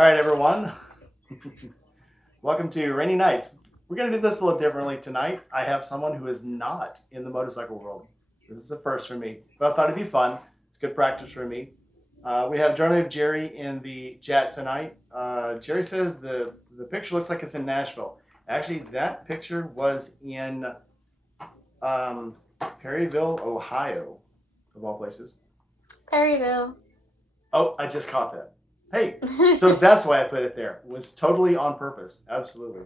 All right, everyone. Welcome to Rainy Nights. We're going to do this a little differently tonight. I have someone who is not in the motorcycle world. This is a first for me, but I thought it'd be fun. It's good practice for me. We have Journey of Jerry in the chat tonight. Jerry says the picture looks like it's in Nashville. Actually, that picture was in um, Perryville, Ohio, of all places. Perryville. Oh, I just caught that. Hey, so that's why I put it there. It was totally on purpose. Absolutely.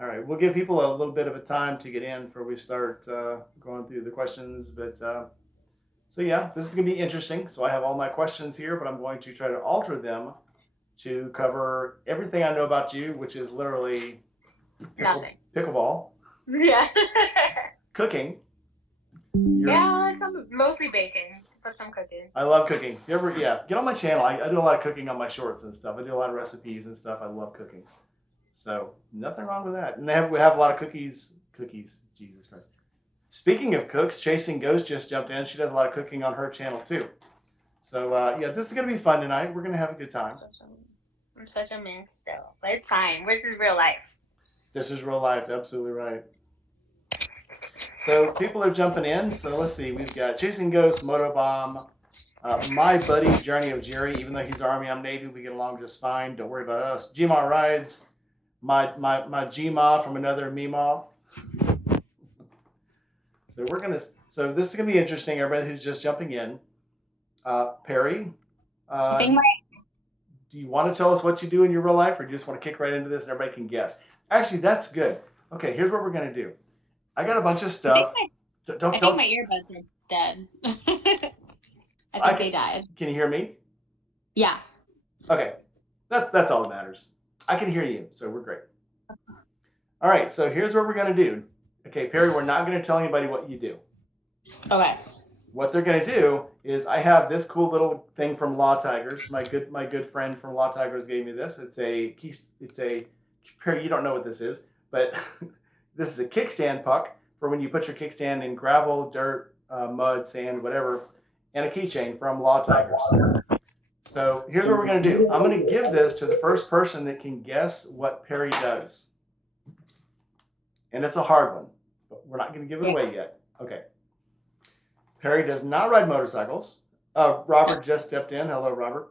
All right, we'll give people a little bit of a time to get in before we start going through the questions. But so yeah, this is gonna be interesting. So I have all my questions here, but I'm going to try to alter them to cover everything I know about you, which is literally Nothing. pickleball, Yeah. cooking. Yeah, mostly baking, but some cooking. I love cooking. You ever, yeah, get on my channel. I do a lot of cooking on my shorts and stuff. I do a lot of recipes and stuff. I love cooking. So nothing wrong with that. And we have a lot of cookies. Cookies, Jesus Christ. Speaking of cooks, Chasing Ghost just jumped in. She does a lot of cooking on her channel too. So yeah, this is gonna be fun tonight. We're gonna have a good time. I'm such a man still, but it's fine. This is real life. This is real life. Absolutely right. So people are jumping in. So let's see. We've got Chasing Ghost, Motobomb, my buddy Journey of Jerry. Even though he's Army, I'm Navy. We get along just fine. Don't worry about us. Gma rides. My Gma from another Mima. So we're gonna. So this is gonna be interesting. Everybody who's just jumping in. Perri, I think my do you want to tell us what you do in your real life, or do you just want to kick right into this and everybody can guess? Actually, that's good. Okay, here's what we're gonna do. I got a bunch of stuff. I think my earbuds are dead. I think they died. Can you hear me? Yeah. Okay, that's all that matters. I can hear you, so we're great. All right, so here's what we're gonna do. Okay, Perri, we're not gonna tell anybody what you do. Okay. What they're gonna do is I have this cool little thing from Law Tigers. My good friend from Law Tigers gave me this. It's a Perri, you don't know what this is, but this is a kickstand puck for when you put your kickstand in gravel, dirt, mud, sand, whatever, and a keychain from Law Tigers. So here's what we're gonna do. I'm gonna give this to the first person that can guess what Perri does. And it's a hard one, but we're not gonna give it away yet. Okay. Perri does not ride motorcycles. Robert just stepped in. Hello, Robert.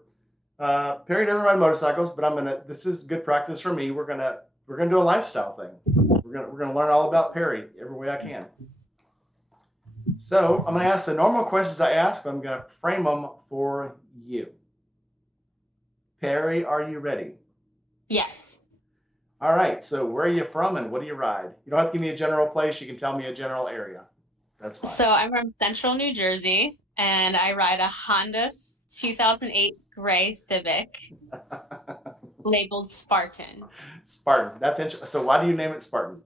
Perri doesn't ride motorcycles, but this is good practice for me. We're gonna do a lifestyle thing. We're gonna learn all about Perri every way I can. So I'm gonna ask the normal questions I ask, but I'm gonna frame them for you. Perri, are you ready? Yes. All right. So where are you from and what do you ride? You don't have to give me a general place. You can tell me a general area. That's fine. So I'm from Central New Jersey, and I ride a Honda 2008 gray Civic labeled Spartan. Spartan. That's interesting. So why do you name it Spartan?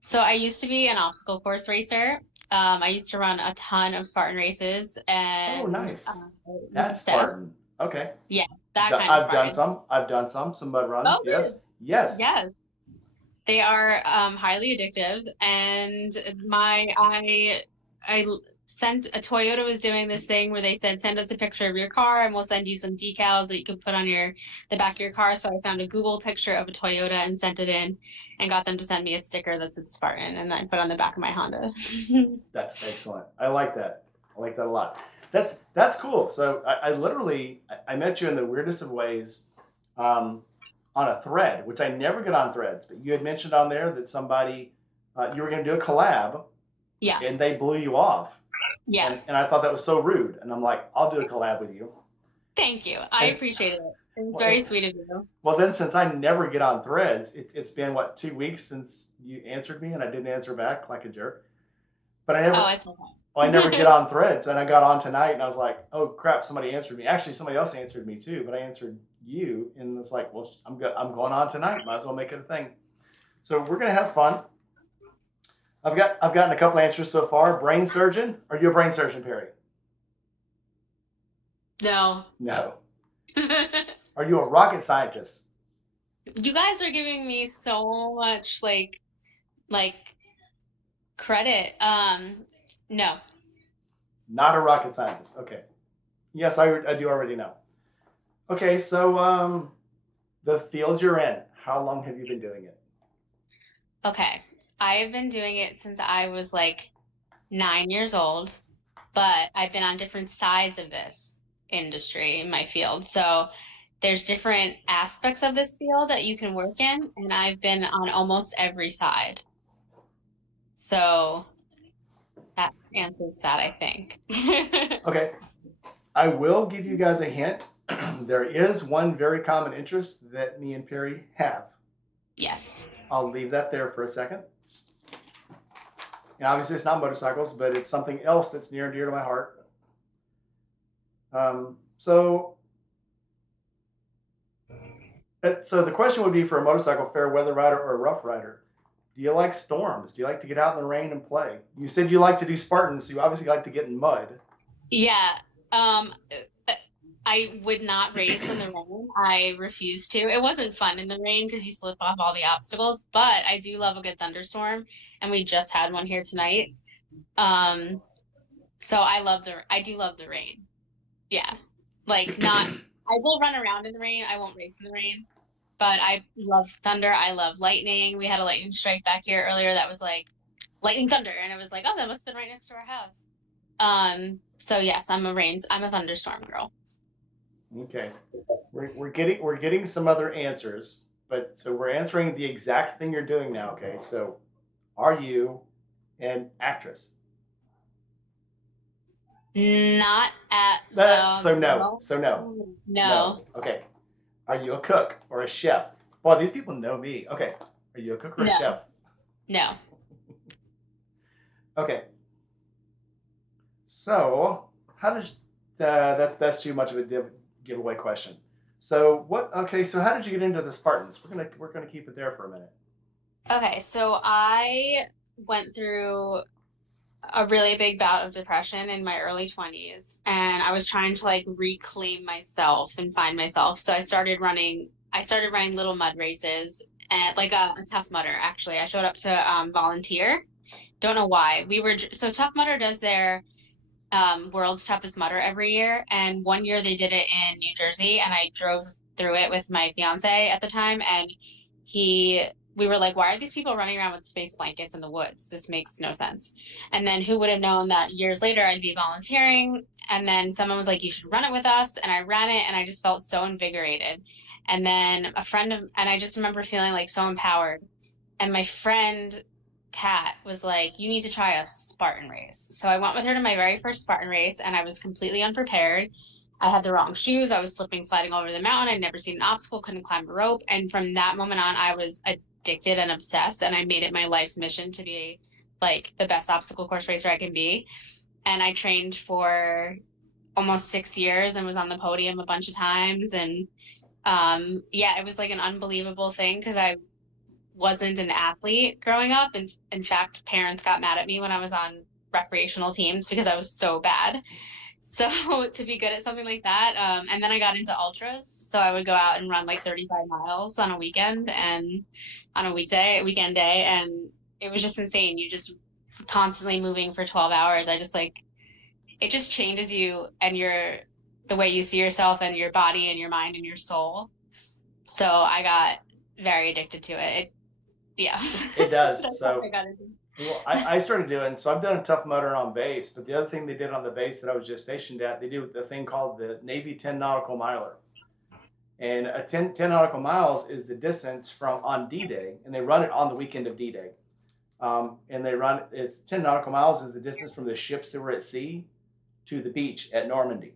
So I used to be an obstacle course racer. I used to run a ton of Spartan races, and Oh, nice. was That's obsessed. Spartan. Okay. Yeah, that kind of I've done Spartan. some. I've done some mud runs. Oh, Yes. good. Yes. Yes, they are highly addictive, and I sent a Toyota was doing this thing where they said send us a picture of your car and we'll send you some decals that you can put on the back of your car. So I found a Google picture of a Toyota and sent it in and got them to send me a sticker that said Spartan and I put on the back of my Honda. That's excellent. I like that. I like that a lot. That's cool. So I literally I met you in the weirdest of ways on a thread, which I never get on threads. But you had mentioned on there that somebody you were going to do a collab. Yeah. And they blew you off. Yeah. And I thought that was so rude. And I'm like, I'll do a collab with you. Thank you. I appreciate it. It was very sweet of you. Well, then since I never get on threads, it's been what, 2 weeks since you answered me and I didn't answer back like a jerk. But it's okay. I never get on threads. And I got on tonight and I was like, oh crap, somebody answered me. Actually, somebody else answered me too, but I answered you. And it's like, well, I'm going on tonight. Might as well make it a thing. So we're gonna have fun. I've gotten a couple answers so far. Brain surgeon? Are you a brain surgeon, Perri? No. No. Are you a rocket scientist? You guys are giving me so much like credit. No. Not a rocket scientist. Okay. Yes, I do already know. Okay, so the field you're in, how long have you been doing it? Okay. I've been doing it since I was like 9 years old, but I've been on different sides of this industry in my field. So there's different aspects of this field that you can work in, and I've been on almost every side. So that answers that, I think. Okay, I will give you guys a hint. There is one very common interest that me and Perry have. Yes. I'll leave that there for a second. And obviously, it's not motorcycles, but it's something else that's near and dear to my heart. So, so the question would be for a motorcycle fair weather rider or a rough rider. Do you like storms? Do you like to get out in the rain and play? You said you like to do Spartans, so you obviously like to get in mud. Yeah. I would not race in the rain. I refuse to. It wasn't fun in the rain because you slip off all the obstacles, but I do love a good thunderstorm, and we just had one here tonight. Um, so I do love the rain. Yeah. Like not I will run around in the rain. I won't race in the rain, but I love thunder. I love lightning. We had a lightning strike back here earlier that was like lightning thunder, and it was like, oh, that must have been right next to our house. So yes, I'm a thunderstorm girl. Okay, we're getting some other answers, but so we're answering the exact thing you're doing now. Okay, so are you an actress? Not at So the no. moment. So no. No. No, Okay. Are you a cook or a chef? Boy, these people know me. Okay. Are you a cook or a no, chef? no. Okay. So how does that's too much of a giveaway question. So what? Okay. So how did you get into the Spartans? We're gonna keep it there for a minute. Okay, so I went through a really big bout of depression in my early 20s, and I was trying to like reclaim myself and find myself. So I started running little mud races and like a Tough Mudder actually. I showed up to volunteer. Don't know why. So Tough Mudder does their World's Toughest Mudder every year, and one year they did it in New Jersey, and I drove through it with my fiance at the time, and he we were like, why are these people running around with space blankets in the woods? This makes no sense. And then who would have known that years later I'd be volunteering? And then someone was like, you should run it with us. And I ran it and I just felt so invigorated. And then and I just remember feeling like so empowered. And my friend Kat was like, you need to try a Spartan race. So I went with her to my very first Spartan race and I was completely unprepared. I had the wrong shoes. I was slipping, sliding over the mountain. I'd never seen an obstacle, couldn't climb a rope. And from that moment on, I was addicted and obsessed. And I made it my life's mission to be like the best obstacle course racer I can be. And I trained for almost 6 years and was on the podium a bunch of times. And yeah, it was like an unbelievable thing because I wasn't an athlete growing up. And in fact, parents got mad at me when I was on recreational teams because I was so bad. So to be good at something like that, and then I got into ultras. So I would go out and run like 35 miles on a weekend and on a weekend day, and it was just insane. You just constantly moving for 12 hours. I just like it just changes you and the way you see yourself and your body and your mind and your soul. So I got very addicted to it. Yeah. It does. That's how I So got into it. well, I started doing so. I've done a Tough Mudder on base, but the other thing they did on the base that I was just stationed at, they do the thing called the Navy 10 nautical miler. And a 10 nautical miles is the distance from on D-Day, and they run it on the weekend of D-Day. And it's 10 nautical miles is the distance from the ships that were at sea to the beach at Normandy.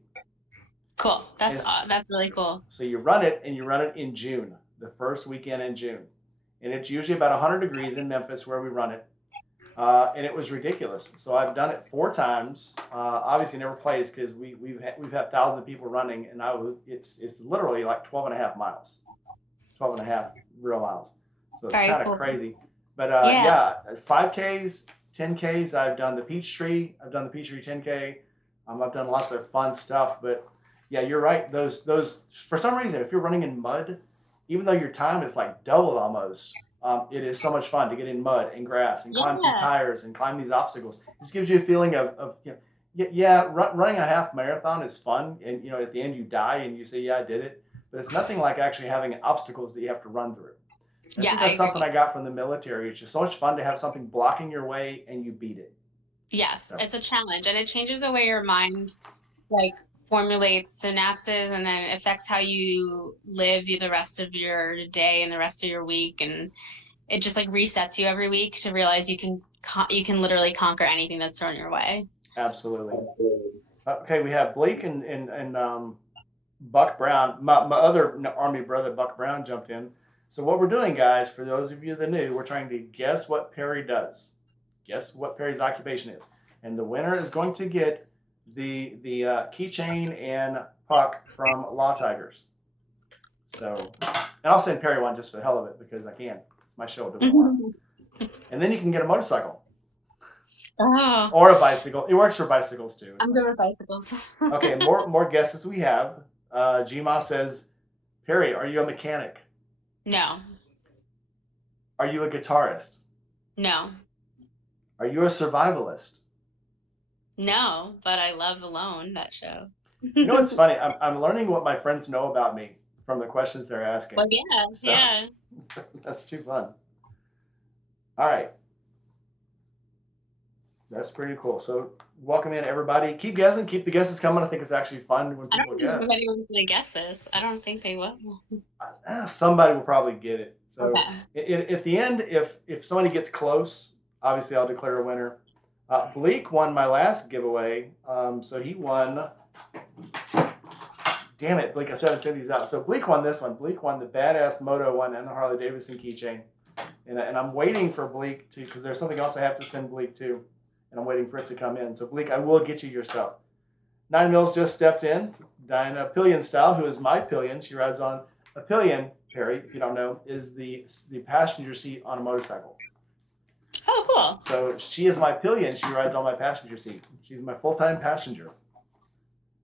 Cool. And That's really cool. so you run it, and you run it in June, the first weekend in June. And it's usually about 100 degrees in Memphis where we run it. And it was ridiculous. So I've done it 4 times. Obviously, never plays because we've had thousands of people running, and it's literally like 12 and a half miles, 12 and a half real miles. So it's Very kind of cool. crazy. But Yeah. yeah, 5Ks, 10Ks. I've done the Peachtree. I've done the Peachtree 10K. I've done lots of fun stuff. But yeah, you're right. Those for some reason, if you're running in mud, even though your time is like doubled almost, it is so much fun to get in mud and grass and climb through Yeah. tires and climb these obstacles. It just gives you a feeling of Yeah, running a half marathon is fun, and at the end you die and you say, "Yeah, I did it," but it's nothing like actually having obstacles that you have to run through. And I Yeah, think I that's something agree. I got from the military. It's just so much fun to have something blocking your way and you beat it. Yes, So it's a challenge and it changes the way your mind like formulates synapses and then affects how you live the rest of your day and the rest of your week, and it just like resets you every week to realize you can literally conquer anything that's thrown your way. absolutely. Okay, we have Blake and Buck Brown. My other Army brother, Buck Brown, jumped in. So what we're doing, guys, for those of you that are new, we're trying to guess what Perry does. Guess what Perry's occupation is, and the winner is going to get the keychain and puck from Law Tigers. So, and I'll send Perry one just for the hell of it because I can. It's my show. I'll do what I want. And then you can get a motorcycle Oh, or a bicycle. It works for bicycles too. It's I'm fine. good with bicycles. Okay, more guesses we have. Gma says, Perry, are you a mechanic? No, Are you a guitarist? no, Are you a survivalist? no, but I love Alone, that show. You know what's funny? I'm learning what my friends know about me from the questions they're asking. Well, yeah, So yeah. that's too fun. All right, that's pretty cool. So welcome in everybody. Keep guessing. Keep the guesses coming. I think it's actually fun when I people don't know if guess. anyone's gonna guess this. I don't think they will. Somebody will probably get it. So Okay. at the end, if somebody gets close, obviously I'll declare a winner. Bleak won my last giveaway, so he won. Damn it, Bleak! I said I sent these out. So Bleak won this one. Bleak won the Badass Moto one and the Harley Davidson keychain. And I'm waiting for Bleak to, because there's something else I have to send Bleak to, and I'm waiting for it to come in. So Bleak, I will get you your stuff. Nine Mills just stepped in. Diana Pillion Style, who is my pillion, she rides on a pillion. Perry, if you don't know, is the passenger seat on a motorcycle. Oh, cool. So she is my pillion. She rides on my passenger seat. She's my full-time passenger.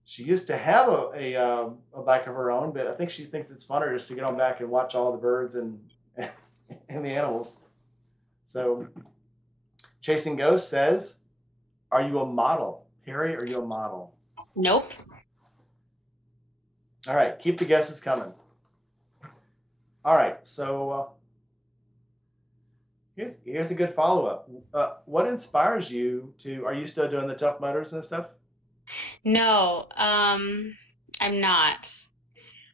She used to have a bike of her own, but I think she thinks it's funner just to get on back and watch all the birds and and the animals. So Chasing Ghost says, "Are you a model, Perry? Are you a model?" Nope. All right, keep the guesses coming. All right, so here's a good follow up. What inspires you to? Are you still doing the Tough Mudder and stuff? No, I'm not.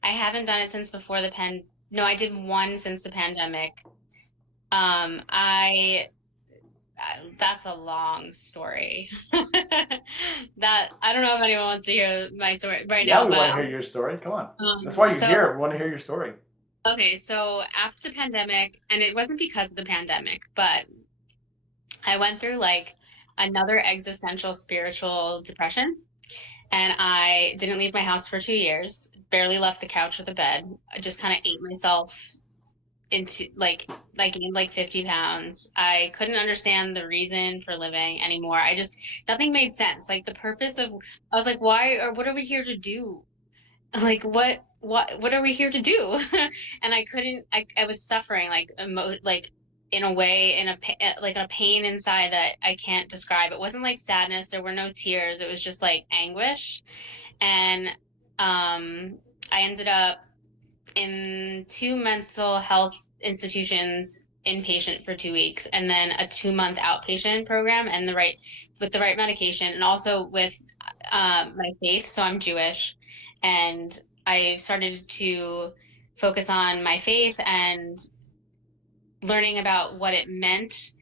I haven't done it since before the no, I did one since the pandemic. I that's a long story. That I don't know if anyone wants to hear my story right Yeah, now, we want but to hear your story. Come on, that's why you're so here. We want to hear your story. okay, so after the pandemic, and it wasn't because of the pandemic, but I went through like another existential spiritual depression, and I didn't leave my house for 2 years, barely left the couch or the bed. I just kind of ate myself into like gained like 50 pounds. I couldn't understand the reason for living anymore. I just nothing made sense. Like the purpose of I was like, why or what are we here to do? Like what are we here to do? And I couldn't I was suffering like like in a way like a pain inside that I can't describe. It wasn't like sadness, there were no tears. It was just like anguish. And I ended up in two mental health institutions inpatient for 2 weeks and then a 2 month outpatient program and with the right medication and also with my faith. So I'm Jewish and I started to focus on my faith and learning about what it meant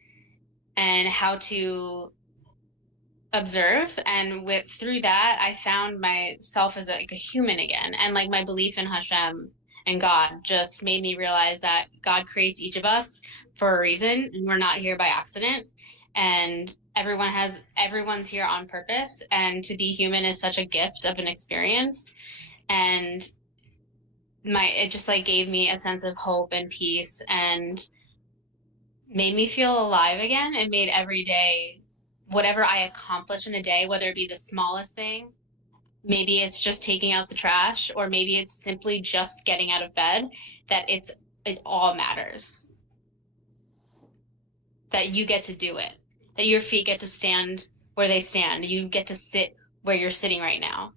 and how to observe, and with through that I found myself as like a human again, and like my belief in Hashem and God just made me realize that God creates each of us for a reason and we're not here by accident, and everyone's here on purpose, and to be human is such a gift of an experience. And it just like gave me a sense of hope and peace and made me feel alive again, and made every day, whatever I accomplish in a day, whether it be the smallest thing, maybe it's just taking out the trash, or maybe it's simply just getting out of bed, that it all matters. That you get to do it. That your feet get to stand where they stand. You get to sit where you're sitting right now.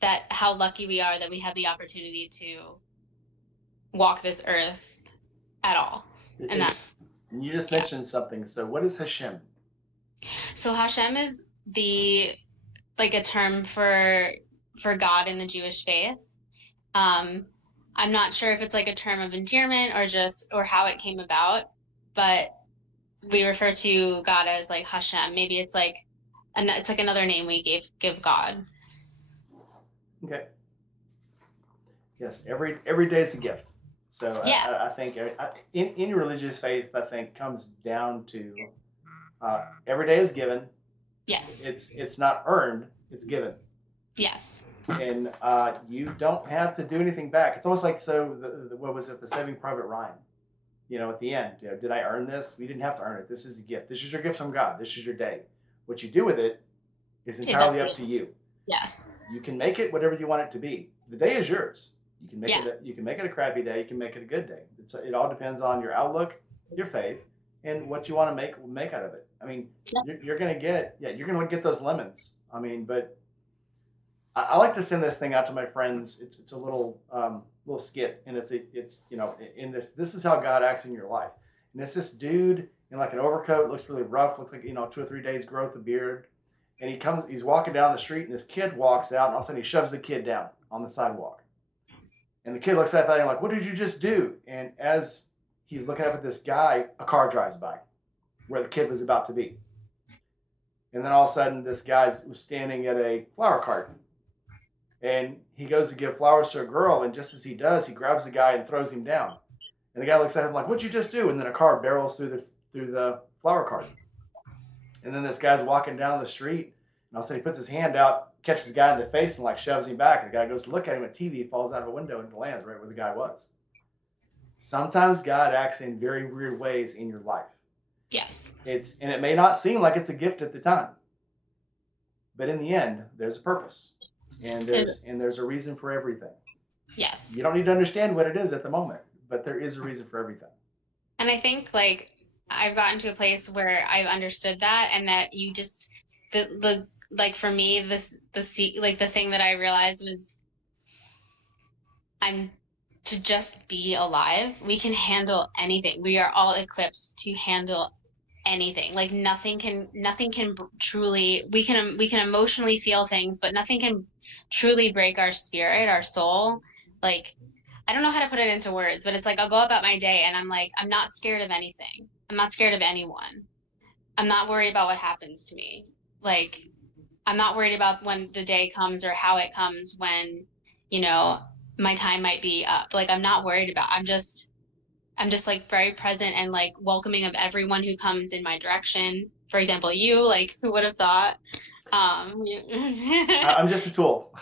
That how lucky we are that we have the opportunity to walk this earth at all. And that's, And you just yeah. mentioned something. So what is Hashem? So Hashem is the like a term for God in the Jewish faith. Um, I'm not sure if it's like a term of endearment or just or how it came about, but we refer to God as like Hashem. Maybe it's like it's like another name we give God. Okay. Yes, every day is a gift. So Yeah. I think in religious faith, I think comes down to every day is given. Yes. It's not earned. It's given. Yes. And you don't have to do anything back. It's almost like what was it? The Saving Private Ryan. At the end, did I earn this? We didn't have to earn it. This is a gift. This is your gift from God. This is your day. What you do with it is It's up entirely to up you. to you. Yes. You can make it whatever you want it to be. The day is yours. You can make Yeah. it. You can make it a crappy day. You can make it a good day. It all depends on your outlook, your faith, and what you want to make out of it. I mean, Yep. you're gonna get those lemons. I mean, but I like to send this thing out to my friends. It's a little skit, and it's in this is how God acts in your life. And it's this dude in like an overcoat, looks really rough, looks like 2 or 3 days growth of beard, and he's walking down the street, and this kid walks out, and all of a sudden he shoves the kid down on the sidewalk, and the kid looks at that and like, what did you just do? And as he's looking up at this guy, a car drives by where the kid was about to be, and then all of a sudden this guy was standing at a flower cart. And he goes to give flowers to a girl, and just as he does, he grabs the guy and throws him down. And the guy looks at him like, "What'd you just do?" And then a car barrels through the flower cart. And then this guy's walking down the street, and all of a sudden he puts his hand out, catches the guy in the face, and like shoves him back. And the guy goes to look at him, and TV falls out of a window and lands right where the guy was. Sometimes God acts in very weird ways in your life. Yes. And it may not seem like it's a gift at the time, but in the end, there's a purpose. And there's a reason for everything. Yes. You don't need to understand what it is at the moment, but there is a reason for everything. And I think like I've gotten to a place where I've understood that and that you just the like for me like the thing that I realized was I'm to just be alive. We can handle anything. We are all equipped to handle anything. Like nothing can truly we can emotionally feel things, but nothing can truly break our spirit, our soul. Like I don't know how to put it into words, but it's like I'll go about my day and I'm like I'm not scared of anything. I'm not scared of anyone. I'm not worried about what happens to me. Like I'm not worried about when the day comes or how it comes when, you know, my time might be up. Like I'm not worried about. I'm just like very present and like welcoming of everyone who comes in my direction. For example, you, like who would have thought? I'm just a tool.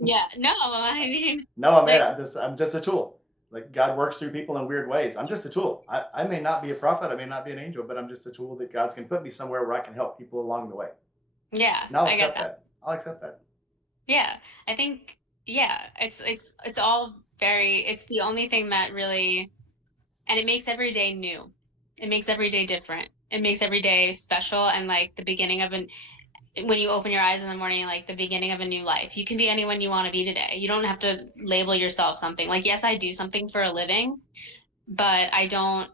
Yeah, no, I mean, No, man, like, I'm just a tool. Like God works through people in weird ways. I'm just a tool. I may not be a prophet, I may not be an angel, but I'm just a tool that God's can put me somewhere where I can help people along the way. yeah, And I'll I get accept that. that. I'll accept that. Yeah, I think, yeah, it's all very, it's the only thing that really, and it makes every day new. It makes every day different. It makes every day special and like the beginning of when you open your eyes in the morning, like the beginning of a new life. You can be anyone you want to be today. You don't have to label yourself something. Like, yes, I do something for a living, but I don't,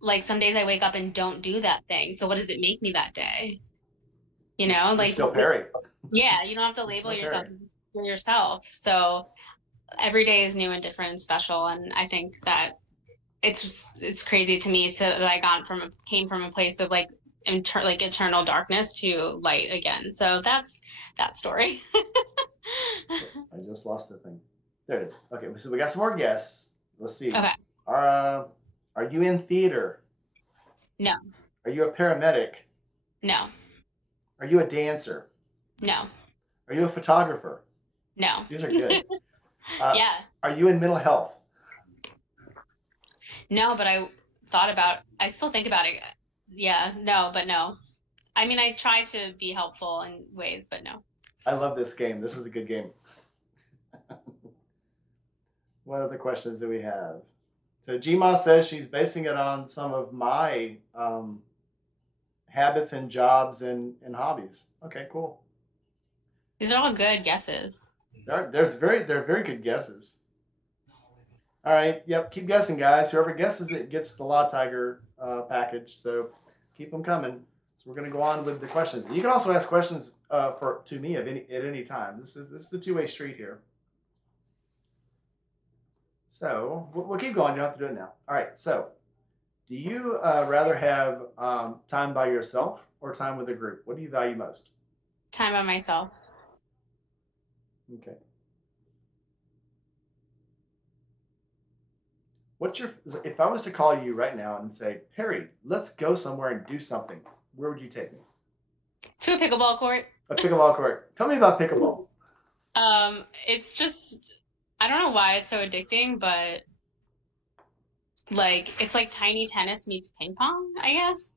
like some days I wake up and don't do that thing. So what does it make me that day? You know, You're like, still Perry. yeah, you don't have to You're label still yourself Perry. for yourself. So every day is new and different and special. And I think that it's crazy to me that I came from a place of like like eternal darkness to light again. So that's that story. I just lost the thing. There it is. Okay, so we got some more guests. Let's see. Okay. Are you in theater? No, Are you a paramedic? no, Are you a dancer? no, Are you a photographer? no. These are good. Uh, Yeah. are you in mental health? No, but I still think about it. Yeah, no, but no. I mean, I try to be helpful in ways, but no. I love this game. This is a good game. What other questions do we have? So Gma says she's basing it on some of my habits and jobs and hobbies. Okay, cool. These are all good guesses. They're very good guesses. All right, yep. Keep guessing, guys. Whoever guesses it gets the Law Tiger package. So keep them coming. So we're gonna go on with the questions. You can also ask questions for to me at any time. This is a two-way street here. So we'll keep going. You don't have to do it now. All right. So do you rather have time by yourself or time with a group? What do you value most? Time by myself. Okay. What's your if I was to call you right now and say, Perry, let's go somewhere and do something, where would you take me? To a pickleball court. A pickleball court. Tell me about pickleball. It's just I don't know why it's so addicting, but like it's like tiny tennis meets ping pong, I guess.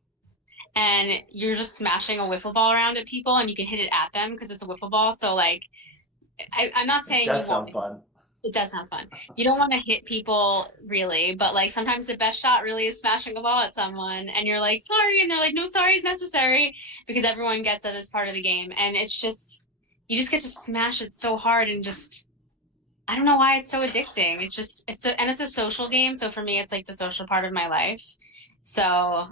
And you're just smashing a wiffle ball around at people and you can hit it at them because it's a wiffle ball. So like I'm not It saying does you won't. sound fun. It does sound fun. You don't want to hit people really, but like sometimes the best shot really is smashing a ball at someone and you're like, sorry, and they're like, no, sorry is necessary because everyone gets that as part of the game. And it's just you just get to smash it so hard and just I don't know why it's so addicting. It's just and it's a social game, so for me it's like the social part of my life. So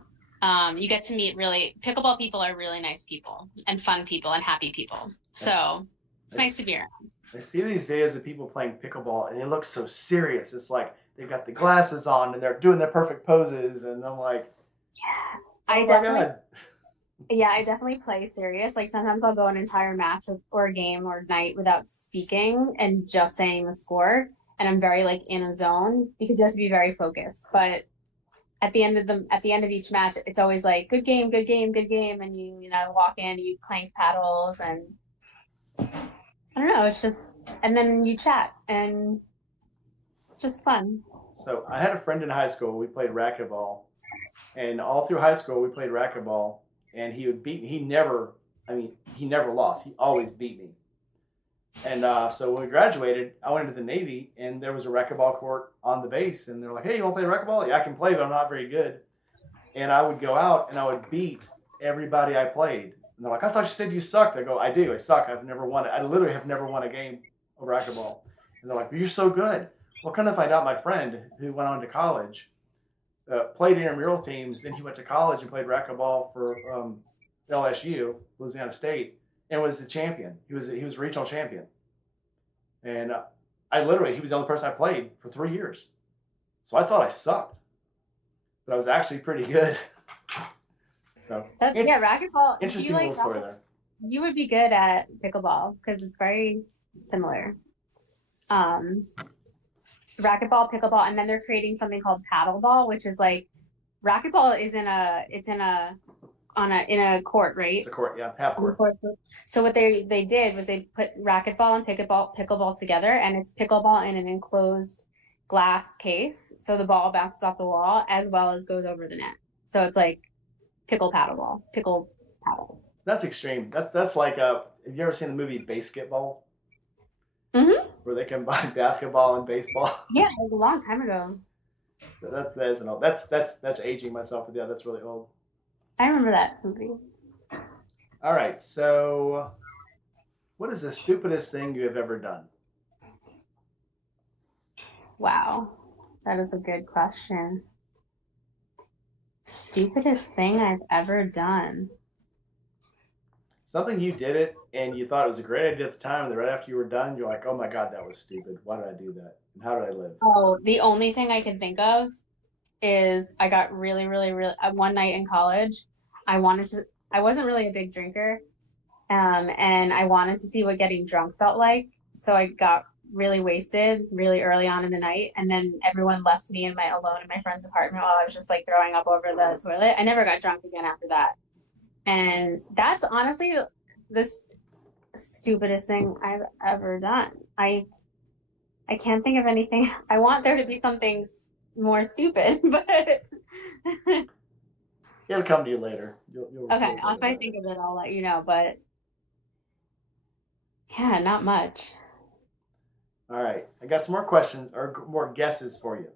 you get to meet really pickleball people are really nice people and fun people and happy people. So it's I, nice to be around. I see these videos of people playing pickleball and it looks so serious. It's like they've got the glasses on and they're doing their perfect poses, and I'm like, Yeah, oh I my definitely god. Yeah, I definitely play serious. Like sometimes I'll go an entire match or a game or night without speaking and just saying the score. And I'm very like in a zone because you have to be very focused. But at the end of each match, it's always like good game, good game, good game, and you know walk in, you clank paddles, and I don't know, it's just and then you chat and just fun. So I had a friend in high school. We played racquetball, and all through high school we played racquetball, and he would beat me. He never lost. He always beat me. And so when we graduated, I went into the Navy, and there was a racquetball court on the base, and they're like, "Hey, you want to play racquetball?" Yeah, I can play, but I'm not very good. And I would go out and I would beat everybody I played. And they're like, "I thought you said you sucked." I go, "I do. I suck. I've never won it. I literally have never won a game of racquetball." And they're like, "But you're so good." Well, kind of find out my friend who went on to college played intramural teams. Then he went to college and played racquetball for LSU, Louisiana State, and was the champion. He was a regional champion. And he was the only person I played for 3 years. So I thought I sucked, but I was actually pretty good. So Yeah, racquetball. If you interesting like little story racquetball, there. you would be good at pickleball because it's very similar. Um, Racquetball, pickleball, and then they're creating something called paddleball, which is like racquetball is it's in a on a in a court, It's right? a court, yeah, half court. So what they did was they put racquetball and pickleball together, and it's pickleball in an enclosed glass case, so the ball bounces off the wall as well as goes over the net. So it's like pickle paddle. That's extreme. That's like have you ever seen the movie Basketball, Mm-hmm. where they combine basketball and baseball? Yeah, it was a long time ago. That's an old. That's aging myself. But yeah, that's really old. I remember that movie. All right. So, what is the stupidest thing you have ever done? Wow, that is a good question. Stupidest thing I've ever done. Something you did it and you thought it was a great idea at the time, and then right after you were done, you're like, "Oh my God, that was stupid. Why did I do that? And how did I live?" Oh, the only thing I can think of is I got really one night in college. I wanted to. I wasn't really a big drinker, and I wanted to see what getting drunk felt like. So I got really wasted really early on in the night, and then everyone left me alone in my friend's apartment while I was just like throwing up over the toilet. I never got drunk again after that, and that's honestly the stupidest thing I've ever done. I can't think of anything. I want there to be something more stupid, but It'll come to you later. okay, You'll think if I about think it. of it, I'll let you know. But yeah, not much. All right. I got some more questions or more guesses for you.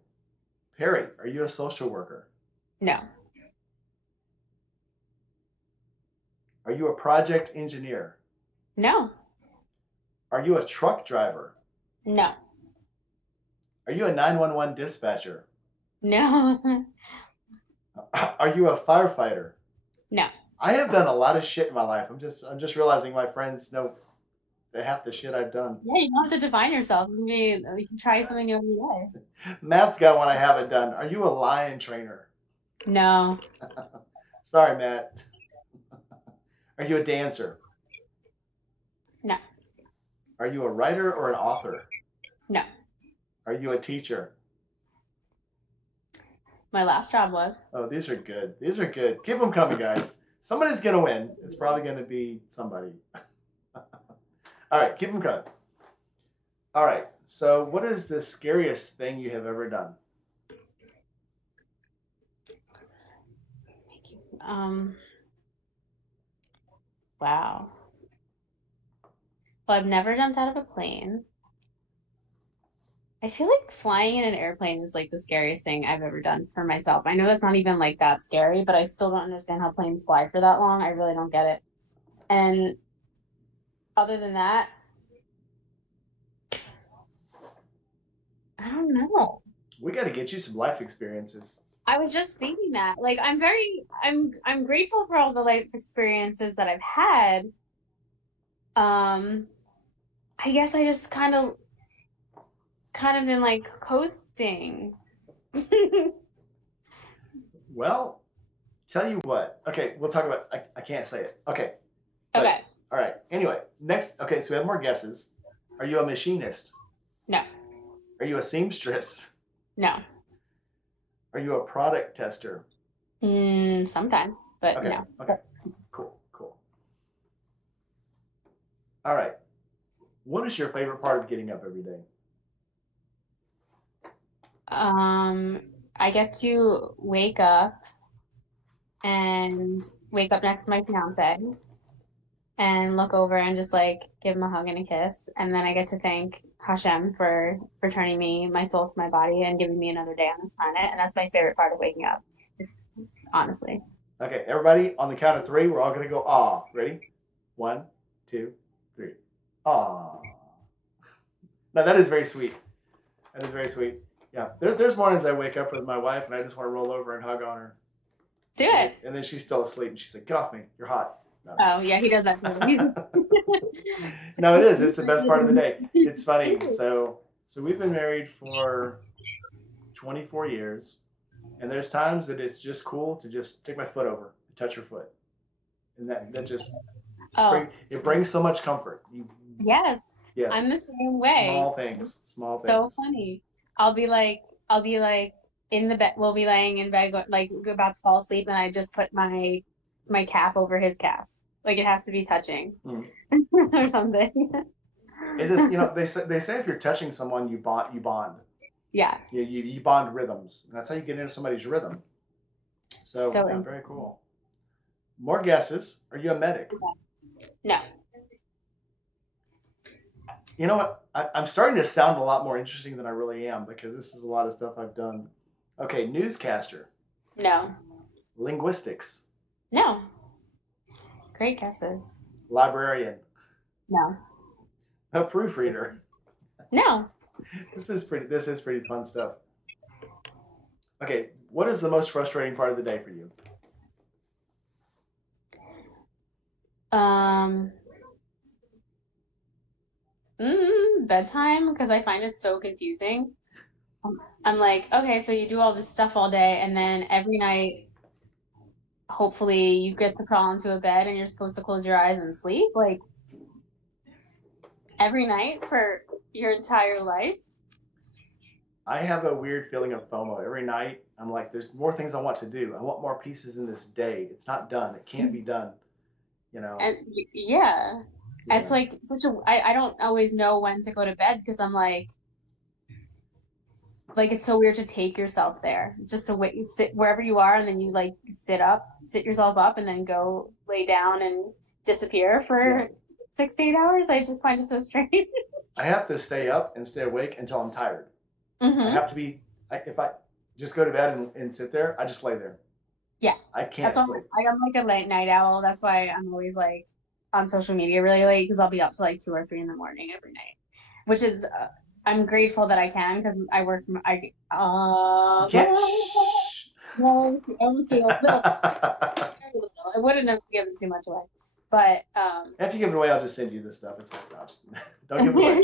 Perry, are you a social worker? No. Are you a project engineer? No. Are you a truck driver? No. Are you a 911 dispatcher? No. Are you a firefighter? No. I have done a lot of shit in my life. I'm just realizing my friends know half the shit I've done. Yeah, you don't have to define yourself. You can try something new every day. Matt's got one I haven't done. Are you a lion trainer? No. Sorry, Matt. Are you a dancer? No. Are you a writer or an author? No. Are you a teacher? My last job was. Oh, these are good. These are good. Keep them coming, guys. Somebody's going to win. It's probably going to be somebody. All right, keep them coming. All right. So, what is the scariest thing you have ever done? Um, wow. Well, I've never jumped out of a plane. I feel like flying in an airplane is like the scariest thing I've ever done for myself. I know that's not even like that scary, but I still don't understand how planes fly for that long. I really don't get it. And other than that, I don't know. We got to get you some life experiences. I was just thinking that. Like I'm grateful for all the life experiences that I've had. Um, I guess I just kind of been like coasting. Well, tell you what. Okay, we'll talk about. I can't say it. Okay, but Okay. all right. Anyway, next. Okay, so we have more guesses. Are you a machinist? No. Are you a seamstress? No. Are you a product tester? Sometimes, but Okay, no. okay, cool, cool. All right. What is your favorite part of getting up every day? I get to and wake up next to my fiance and look over and just like give him a hug and a kiss. And then I get to thank Hashem for returning me my soul to my body and giving me another day on this planet. And that's my favorite part of waking up, honestly. Okay, everybody, on the count of three, we're all gonna go ah. Ready? One, two, three. Ah. Now that is very sweet. That is very sweet. Yeah, there's mornings I wake up with my wife and I just want to roll over and hug on her. Do it. And then she's still asleep and she's like, "Get off me, you're hot." No. Oh yeah, he does that too. No, it is. It's the best part of the day. It's funny. So we've been married for 24 years, and there's times that it's just cool to just take my foot over, touch her foot, and that just Oh it brings so much comfort. yes, Yes, I'm the same way. small things, small So things. funny. I'll be like in the bed. We'll be laying in bed, like about to fall asleep, and I just put my calf over his calf. Like it has to be touching Mm. or something. It is, they say if you're touching someone, you bond. Yeah. You bond rhythms. And that's how you get into somebody's rhythm. So So yeah, very cool. More guesses. Are you a medic? no. You know what? I'm starting to sound a lot more interesting than I really am because this is a lot of stuff I've done. Okay, newscaster, No. linguistics, No. Great guesses. librarian, No. a proofreader. No. This is pretty fun stuff. Okay, what is the most frustrating part of the day for you? Um, bedtime because I find it so confusing. I'm like, okay, so you do all this stuff all day, and then every night, hopefully, you get to crawl into a bed and you're supposed to close your eyes and sleep, like every night for your entire life. I have a weird feeling of FOMO every night. I'm like, there's more things I want to do. I want more pieces in this day. It's not done. It can't be done. You know. And yeah, it's Yeah. like I don't always know when to go to bed because I'm like it's so weird to take yourself there just to wait, sit wherever you are, and then you like sit yourself up, and then go lay down and disappear Yeah. for 6 to 8 hours. I just find it so strange. I have to stay up and stay awake until I'm tired. I Mm-hmm. have to be. If I just go to bed and sit there, I just lay there. Yeah, I can't that's why sleep. I'm like a late night owl. That's why I'm always like on social media really late because I'll be up to like 2 or 3 in the morning every night, which is I'm grateful that I can because I work from I You can't. Shh. almost gave a little, very little. I wouldn't have given too much away, but If you give it away, I'll just send you this stuff. It's fine. Don't give it away.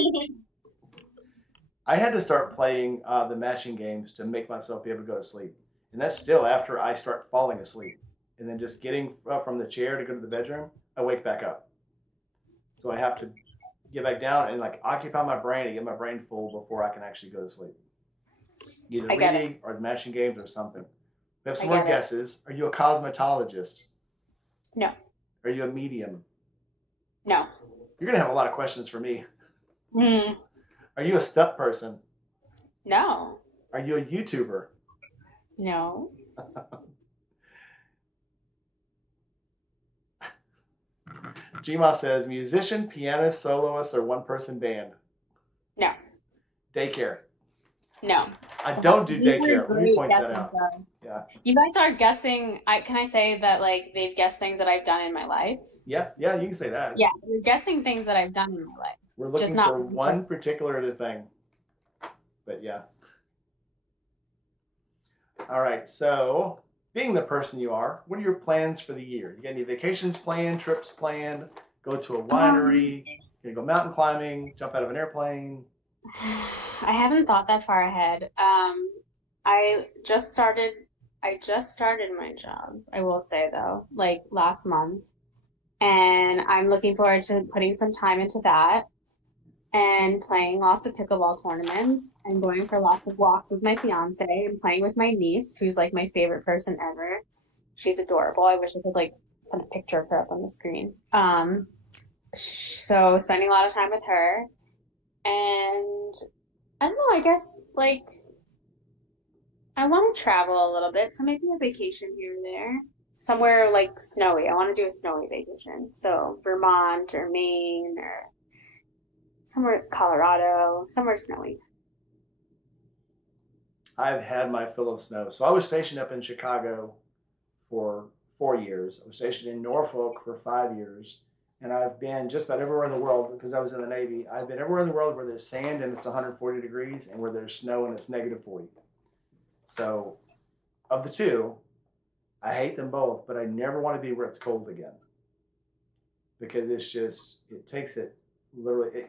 I had to start playing the matching games to make myself be able to go to sleep, and that's still after I start falling asleep, and then just getting up from the chair to go to the bedroom. I wake back up, so I have to get back down and like occupy my brain and get my brain full before I can actually go to sleep. Either I get it. reading or the matching games or something. We have I some more get it. guesses. Are you a cosmetologist? No, Are you a medium? no. You're gonna have a lot of questions for me. Mm, Are you a stuff person? no, Are you a YouTuber? no, Gma says musician, pianist, soloist, or one person band. no, Daycare. no. I Okay. don't do These are daycare. Let me great point that guesses, out. though. Yeah. You guys are guessing. Can I say that like they've guessed things that I've done in my life? Yeah, yeah, you can say that. Yeah, you're guessing things that I've done in my life, We're just looking not for one person. one particular thing. But yeah. All right. So, being the person you are, what are your plans for the year? You got any vacations planned, trips planned, go to a Um, winery, gonna go mountain climbing, jump out of an airplane? I haven't thought that far ahead. I just started. I just started my job. I will say though, like last month, and I'm looking forward to putting some time into that and playing lots of pickleball tournaments and going for lots of walks with my fiance and playing with my niece, who's like my favorite person ever. She's adorable. I wish I could like put a picture of her up on the screen. So spending a lot of time with her, and I don't know, I guess like I want to travel a little bit, so maybe a vacation here and there. Somewhere like snowy. I want to do a snowy vacation. So Vermont or Maine or somewhere Colorado, somewhere snowy. I've had my fill of snow. So I was stationed up in Chicago for 4 years. I was stationed in Norfolk for 5 years. And I've been just about everywhere in the world because I was in the Navy. I've been everywhere in the world where there's sand and it's 140 degrees and where there's snow and it's negative 40. So of the two, I hate them both, but I never want to be where it's cold again because it's just, it takes it literally.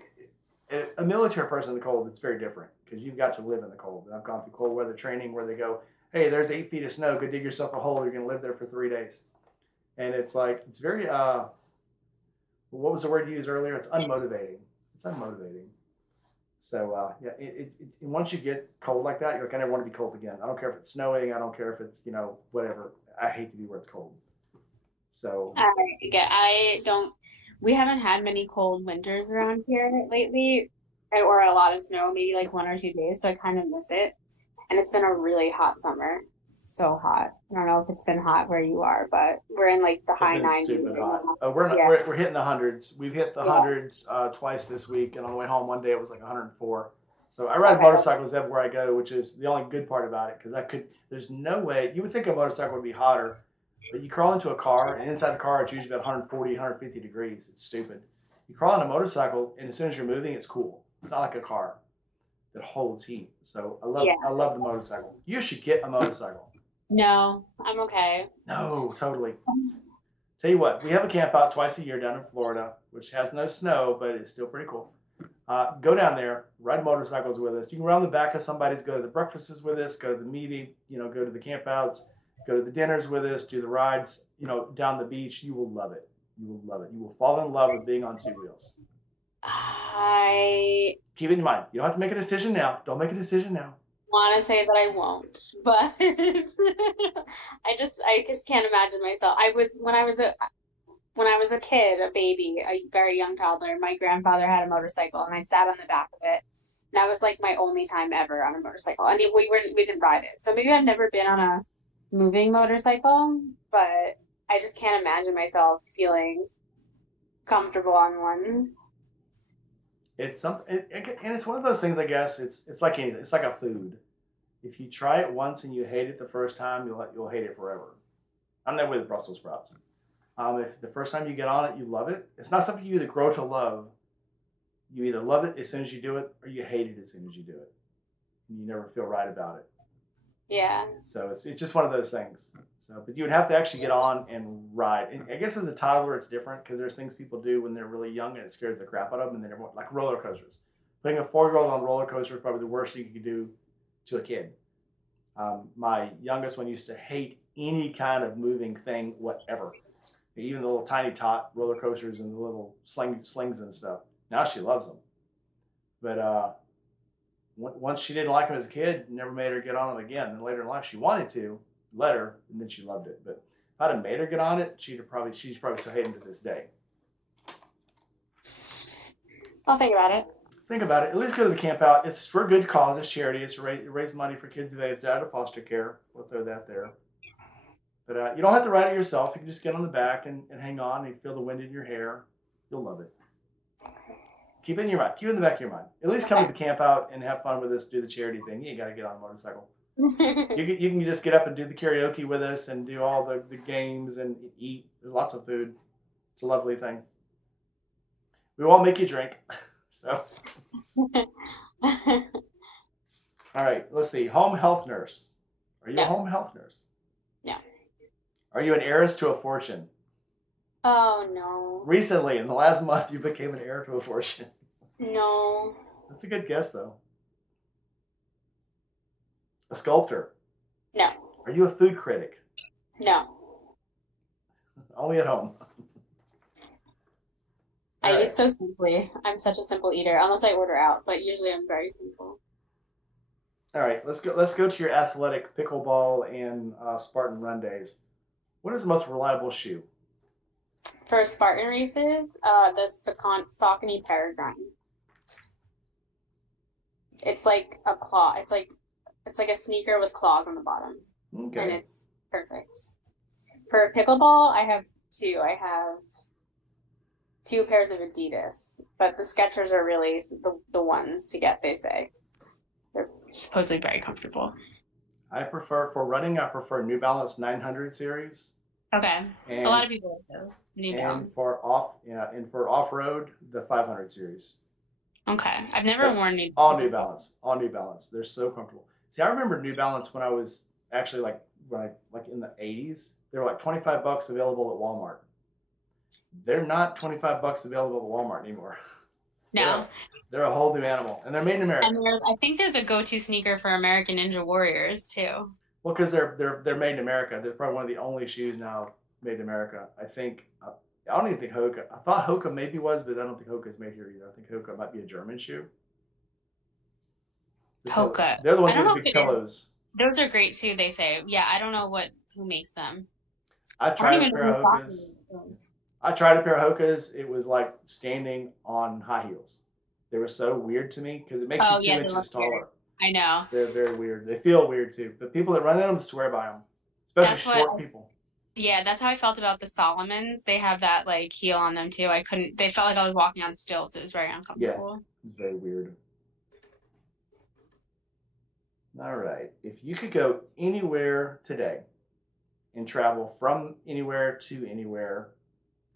A military person in the cold, it's very different because you've got to live in the cold. And I've gone through cold weather training where they go, hey, there's 8 feet of snow. Go dig yourself a hole. You're going to live there for 3 days. And it's like, it's very, what was the word you used earlier? It's unmotivating. It's unmotivating. So yeah, once you get cold like that, you're like, I never want to be cold again. I don't care if it's snowing. I don't care if it's whatever. I hate to be where it's cold. So I don't, we haven't had many cold winters around here lately, or a lot of snow, maybe like 1 or 2 days, so I kind of miss it. And it's been a really hot summer. So hot. I don't know if it's been hot where you are, but we're in like the it's high been 90s stupid right hot. now. We're not Yeah, we're hitting the hundreds. We've hit the yeah. hundreds twice this week, and on the way home one day it was like 104. So I ride Okay, that's motorcycles everywhere I go, which is the only good part about it because I could. There's no way you would think a motorcycle would be hotter, but you crawl into a car and inside the car it's usually about 140, 150 degrees. It's stupid. You crawl on a motorcycle and as soon as you're moving, it's cool. It's not like a car that holds heat. So yeah. I love the motorcycle. You should get a motorcycle. No, I'm okay. No, totally. Tell you what, we have a camp out twice a year down in Florida, which has no snow, but it's still pretty cool. Go down there, ride motorcycles with us. You can ride on the back of somebody's, go to the breakfasts with us, go to the meeting, go to the campouts, go to the dinners with us, do the rides, down the beach. You will love it. You will love it. You will fall in love with being on two wheels. I Keep it in mind. You don't have to make a decision now. Don't make a decision now. want to say that I won't, but I just can't imagine myself. I was when I was a kid, a baby, a very young toddler, my grandfather had a motorcycle and I sat on the back of it. And that was like my only time ever on a motorcycle. I mean, we didn't ride it. So maybe I've never been on a moving motorcycle, but I just can't imagine myself feeling comfortable on one. It's something, and it's one of those things. I guess it's like anything. It's like a food. If you try it once and you hate it the first time, you'll hate it forever. I'm that way with Brussels sprouts. If the first time you get on it, you love it, it's not something you either grow to love. You either love it as soon as you do it, or you hate it as soon as you do it. And you never feel right about it. Yeah. So it's just one of those things. So, but you would have to actually get on and ride. And I guess as a toddler, it's different because there's things people do when they're really young and it scares the crap out of them. And then everyone, like roller coasters. Putting a 4-year-old on a roller coaster is probably the worst thing you could do to a kid. My youngest one used to hate any kind of moving thing, whatever. Even the little tiny tot roller coasters and the little slings and stuff. Now she loves them. But once she didn't like them as a kid, never made her get on them again. Then later in life, she wanted to, let her, and then she loved it. But if I'd have made her get on it, she's probably still hating it to this day. I'll think about it. Think about it. At least go to the camp out. It's for a good cause. It's charity. It's to raise money for kids who have out of foster care. We'll throw that there. But you don't have to ride it yourself. You can just get on the back and hang on and feel the wind in your hair. You'll love it. Keep it in your mind. Keep it in the back of your mind. At least come to the camp out and have fun with us. Do the charity thing. You ain't got to get on a motorcycle. You can just get up and do the karaoke with us and do all the games and eat. There's lots of food. It's a lovely thing. We won't make you drink. So. All right. Let's see. Home health nurse. Are you a home health nurse? No. Are you an heiress to a fortune? Oh, no. Recently, in the last month, you became an heir to a fortune. No. That's a good guess, though. A sculptor? No. Are you a food critic? No. Only at home. I eat so simply. I'm such a simple eater, unless I order out, but usually I'm very simple. All right, let's go to your athletic pickleball and Spartan run days. What is the most reliable shoe? For Spartan races, the Saucony Peregrine. It's like a claw. It's like a sneaker with claws on the bottom, and it's perfect. For pickleball, I have two. I have two pairs of Adidas, but the Skechers are really the ones to get, they say. They're supposedly very comfortable. For running, I prefer New Balance 900 series. Okay. A lot of people like those. New Balance. And for off-road, the 500 series. Okay. I've never worn New Balance. All New Balance. They're so comfortable. See, I remember New Balance when I was actually in the 80s. They were like $25 available at Walmart. They're not $25 available at Walmart anymore. No. They're a whole new animal, and they're made in America. And I think they're the go-to sneaker for American Ninja Warriors too. Well, because they're made in America. They're probably one of the only shoes now made in America. I think. I don't even think Hoka. I thought Hoka maybe was, but I don't think Hoka's made here either. I think Hoka might be a German shoe. Hoka. They're the ones with the big pillows. Those are great too, they say. Yeah, I don't know who makes them. I tried a pair of Hokas. I tried a pair of Hokas. It was like standing on high heels. They were so weird to me because it makes you 2 inches taller. Weird. I know. They're very weird. They feel weird too. But people that run in them swear by them, especially short people. Yeah, that's how I felt about the Solomons. They have that like heel on them too. They felt like I was walking on stilts. It was very uncomfortable. Yeah, it's very weird. All right. If you could go anywhere today and travel from anywhere to anywhere,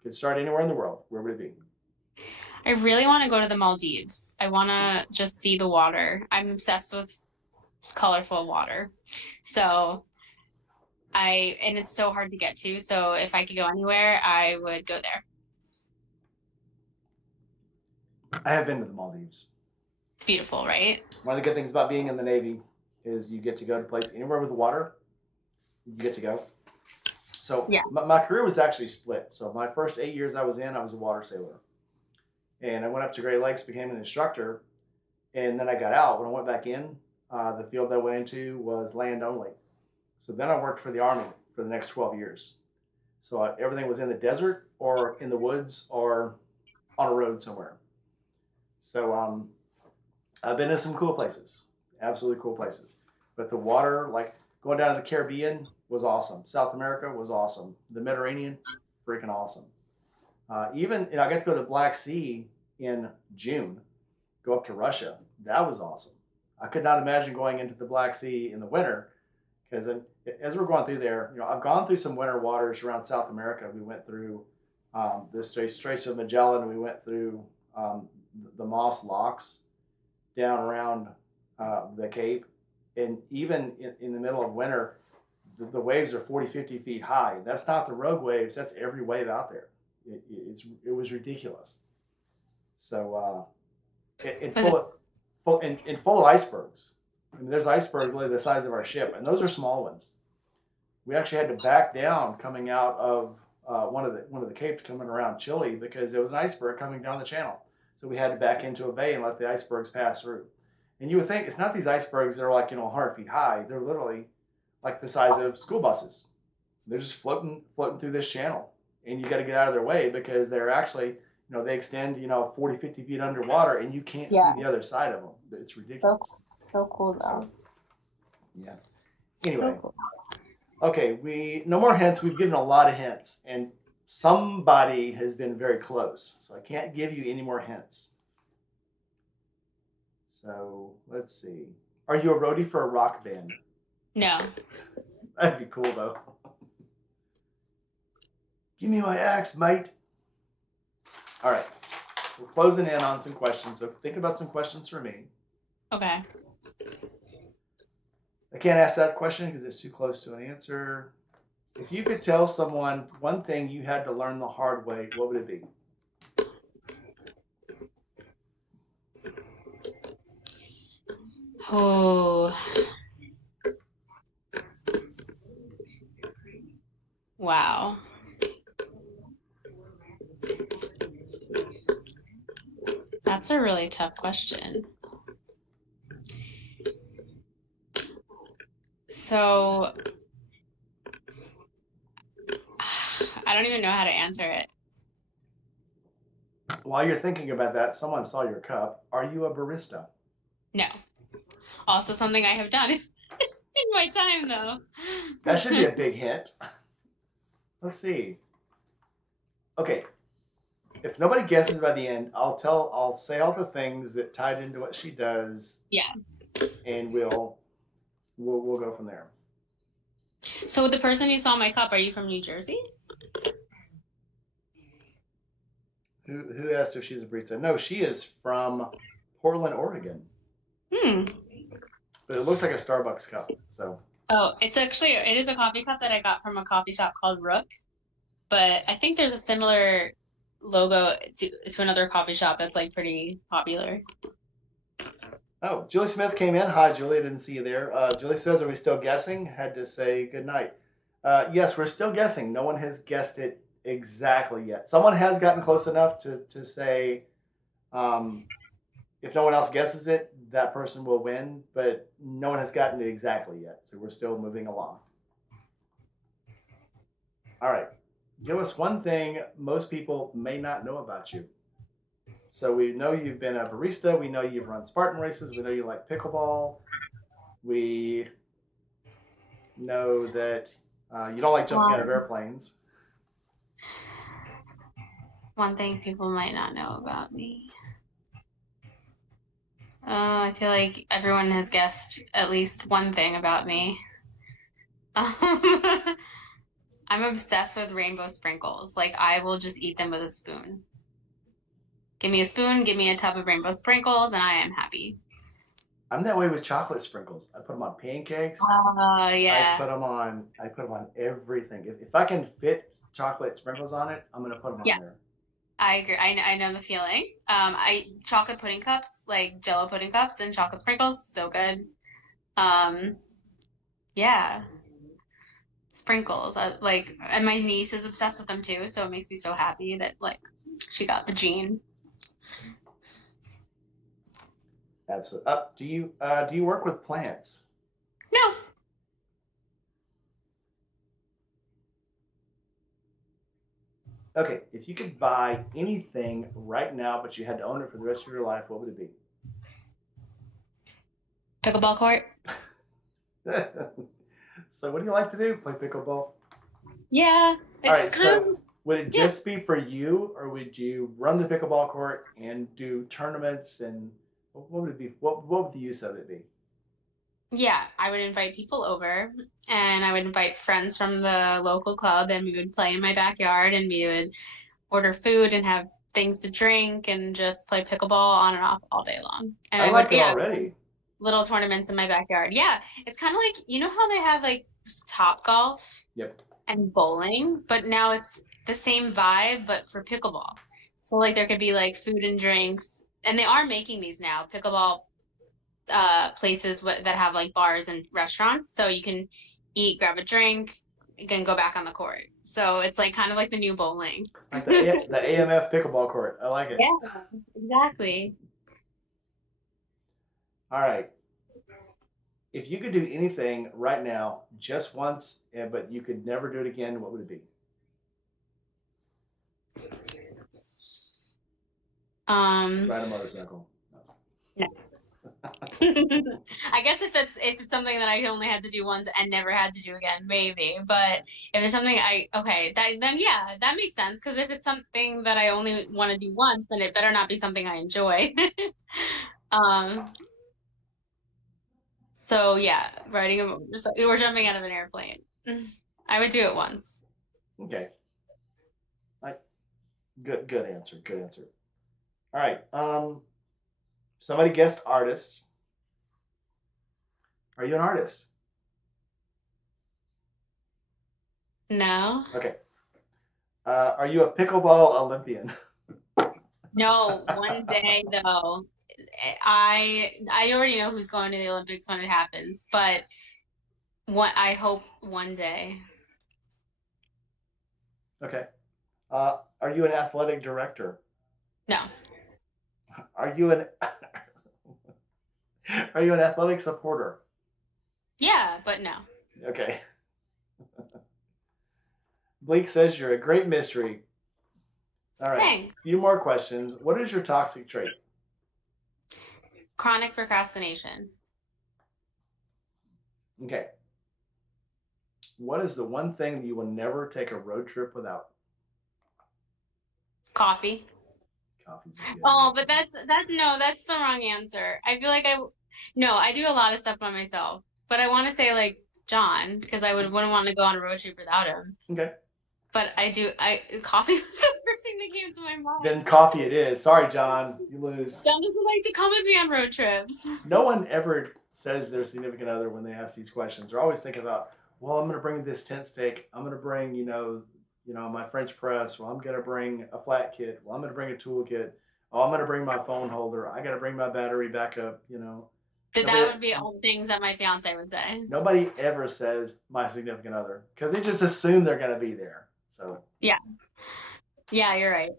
could start anywhere in the world, where would it be? I really want to go to the Maldives. I want to just see the water. I'm obsessed with colorful water. And it's so hard to get to. So if I could go anywhere, I would go there. I have been to the Maldives. It's beautiful, right? One of the good things about being in the Navy is you get to go to place anywhere with water. You get to go. So my career was actually split. So my first 8 years I was a water sailor. And I went up to Great Lakes, became an instructor. And then I got out. When I went back in, the field I went into was land only. So then I worked for the Army for the next 12 years. So everything was in the desert or in the woods or on a road somewhere. So I've been to some cool places, absolutely cool places. But the water, like going down to the Caribbean, was awesome. South America was awesome. The Mediterranean, freaking awesome. I got to go to the Black Sea in June, go up to Russia. That was awesome. I could not imagine going into the Black Sea in the winter Because as we're going through there, I've gone through some winter waters around South America. We went through the Straits of Magellan. We went through the Moss Locks down around the Cape. And even in the middle of winter, the waves are 40, 50 feet high. That's not the rogue waves. That's every wave out there. It was ridiculous. So and Was it? full of icebergs. I mean, there's icebergs literally the size of our ship, and those are small ones. We actually had to back down coming out of one of the capes coming around Chile because there was an iceberg coming down the channel. So we had to back into a bay and let the icebergs pass through. And you would think it's not these icebergs that are like 100 feet high. They're literally like the size of school buses. They're just floating through this channel, and you got to get out of their way because they're actually they extend 40, 50 feet underwater, and you can't see Yeah. the other side of them. It's So ridiculous. so cool though. So yeah. So Anyway, cool. okay, we no more hints. We've given a lot of hints, and somebody has been very close, so I can't give you any more hints. So let's see. Are you a roadie for a rock band? No. That'd be cool though. Give me my axe, mate. All right, we're closing in on some questions, so think about some questions for me. Okay. I can't ask that question because it's too close to an answer. If you could tell someone one thing you had to learn the hard way, what would it be? Oh. Wow. That's a really tough question. So I don't even know how to answer it. While you're thinking about that, someone saw your cup. Are you a barista? No. Also something I have done in my time though. That should be a big hint. Let's see. Okay, if nobody guesses by the end, I'll say all the things that tied into what she does. Yeah. And we'll go from there. So the person who saw my cup, are you from New Jersey? Who asked if she's a barista? No, she is from Portland, Oregon. But it looks like a Starbucks cup. So. Oh, it is a coffee cup that I got from a coffee shop called Rook. But I think there's a similar logo to another coffee shop that's like pretty popular. Oh, Julie Smith came in. Hi, Julie. I didn't see you there. Julie says, "Are we still guessing?" Had to say good night. Yes, we're still guessing. No one has guessed it exactly yet. Someone has gotten close enough to say, if no one else guesses it, that person will win. But no one has gotten it exactly yet. So we're still moving along. All right. Give us one thing most people may not know about you. So we know you've been a barista. We know you've run Spartan races. We know you like pickleball. We know that you don't like jumping out of airplanes. One thing people might not know about me. I feel like everyone has guessed at least one thing about me. I'm obsessed with rainbow sprinkles. Like, I will just eat them with a spoon. Give me a spoon, give me a tub of rainbow sprinkles, and I am happy. I'm that way with chocolate sprinkles. I put them on pancakes. Yeah. I put them on everything. If I can fit chocolate sprinkles on it, I'm gonna put them on there. I agree. I know the feeling. Chocolate pudding cups, like Jello pudding cups and chocolate sprinkles, so good. Yeah. Sprinkles. And my niece is obsessed with them too, so it makes me so happy that like she got the gene. Absolutely. Do you work with plants? No. Okay, if you could buy anything right now, but you had to own it for the rest of your life, what would it be? Pickleball court? So what do you like to do? Play pickleball? Yeah. All right, so would it just be for you, or would you run the pickleball court and do tournaments, and what would it be? What would the use of it be? Yeah, I would invite people over and I would invite friends from the local club and we would play in my backyard and we would order food and have things to drink and just play pickleball on and off all day long. And I I would, like it yeah, already. little tournaments in my backyard. Yeah, it's kind of like, you know how they have like Top Golf Yep. and bowling, but now it's the same vibe, but for pickleball. So like there could be like food and drinks, and they are making these now, pickleball places that have like bars and restaurants, so you can eat, grab a drink, you can go back on the court. So it's like kind of like the new bowling. Like the AMF pickleball court. I like it. Yeah, exactly. All right. If you could do anything right now, just once, but you could never do it again, what would it be? Ride a Um, motorcycle. no. I guess if it's something that I only had to do once and never had to do again, maybe. But if it's something then yeah, that makes sense. Because if it's something that I only want to do once, then it better not be something I enjoy. Um, so yeah, riding a motorcycle or jumping out of an airplane. I would do it once. Okay. Like good answer. Good answer. All right. Somebody guessed artist. Are you an artist? No, Okay. Are you a pickleball Olympian? no, one day though. I already know who's going to the Olympics when it happens, but I hope one day. Okay. Are you an athletic director? No. Are you an Are you an athletic supporter? Yeah, but no. Okay. Blake says you're a great mystery. All right. Thanks. Few more questions. What is your toxic trait? Chronic procrastination. Okay. What is the one thing that you will never take a road trip without? Coffee. Coffee's a good Oh, but answer. that's the wrong answer. I feel like no, I do a lot of stuff by myself, but I want to say like John because wouldn't want to go on a road trip without him. Okay. But coffee was the first thing that came to my mind. Then coffee it is. Sorry, John. You lose. John doesn't like to come with me on road trips. No one ever says their significant other when they ask these questions. They're always thinking about, well, I'm going to bring this tent stake. I'm going to bring, my French press. Well, I'm going to bring a flat kit. Well, I'm going to bring a tool kit. Oh, I'm going to bring my phone holder. I got to bring my battery backup. That Nobody, would be all the things that my fiance would say. nobody ever says my significant other because they just assume they're going to be there. So Yeah. Yeah, you're right.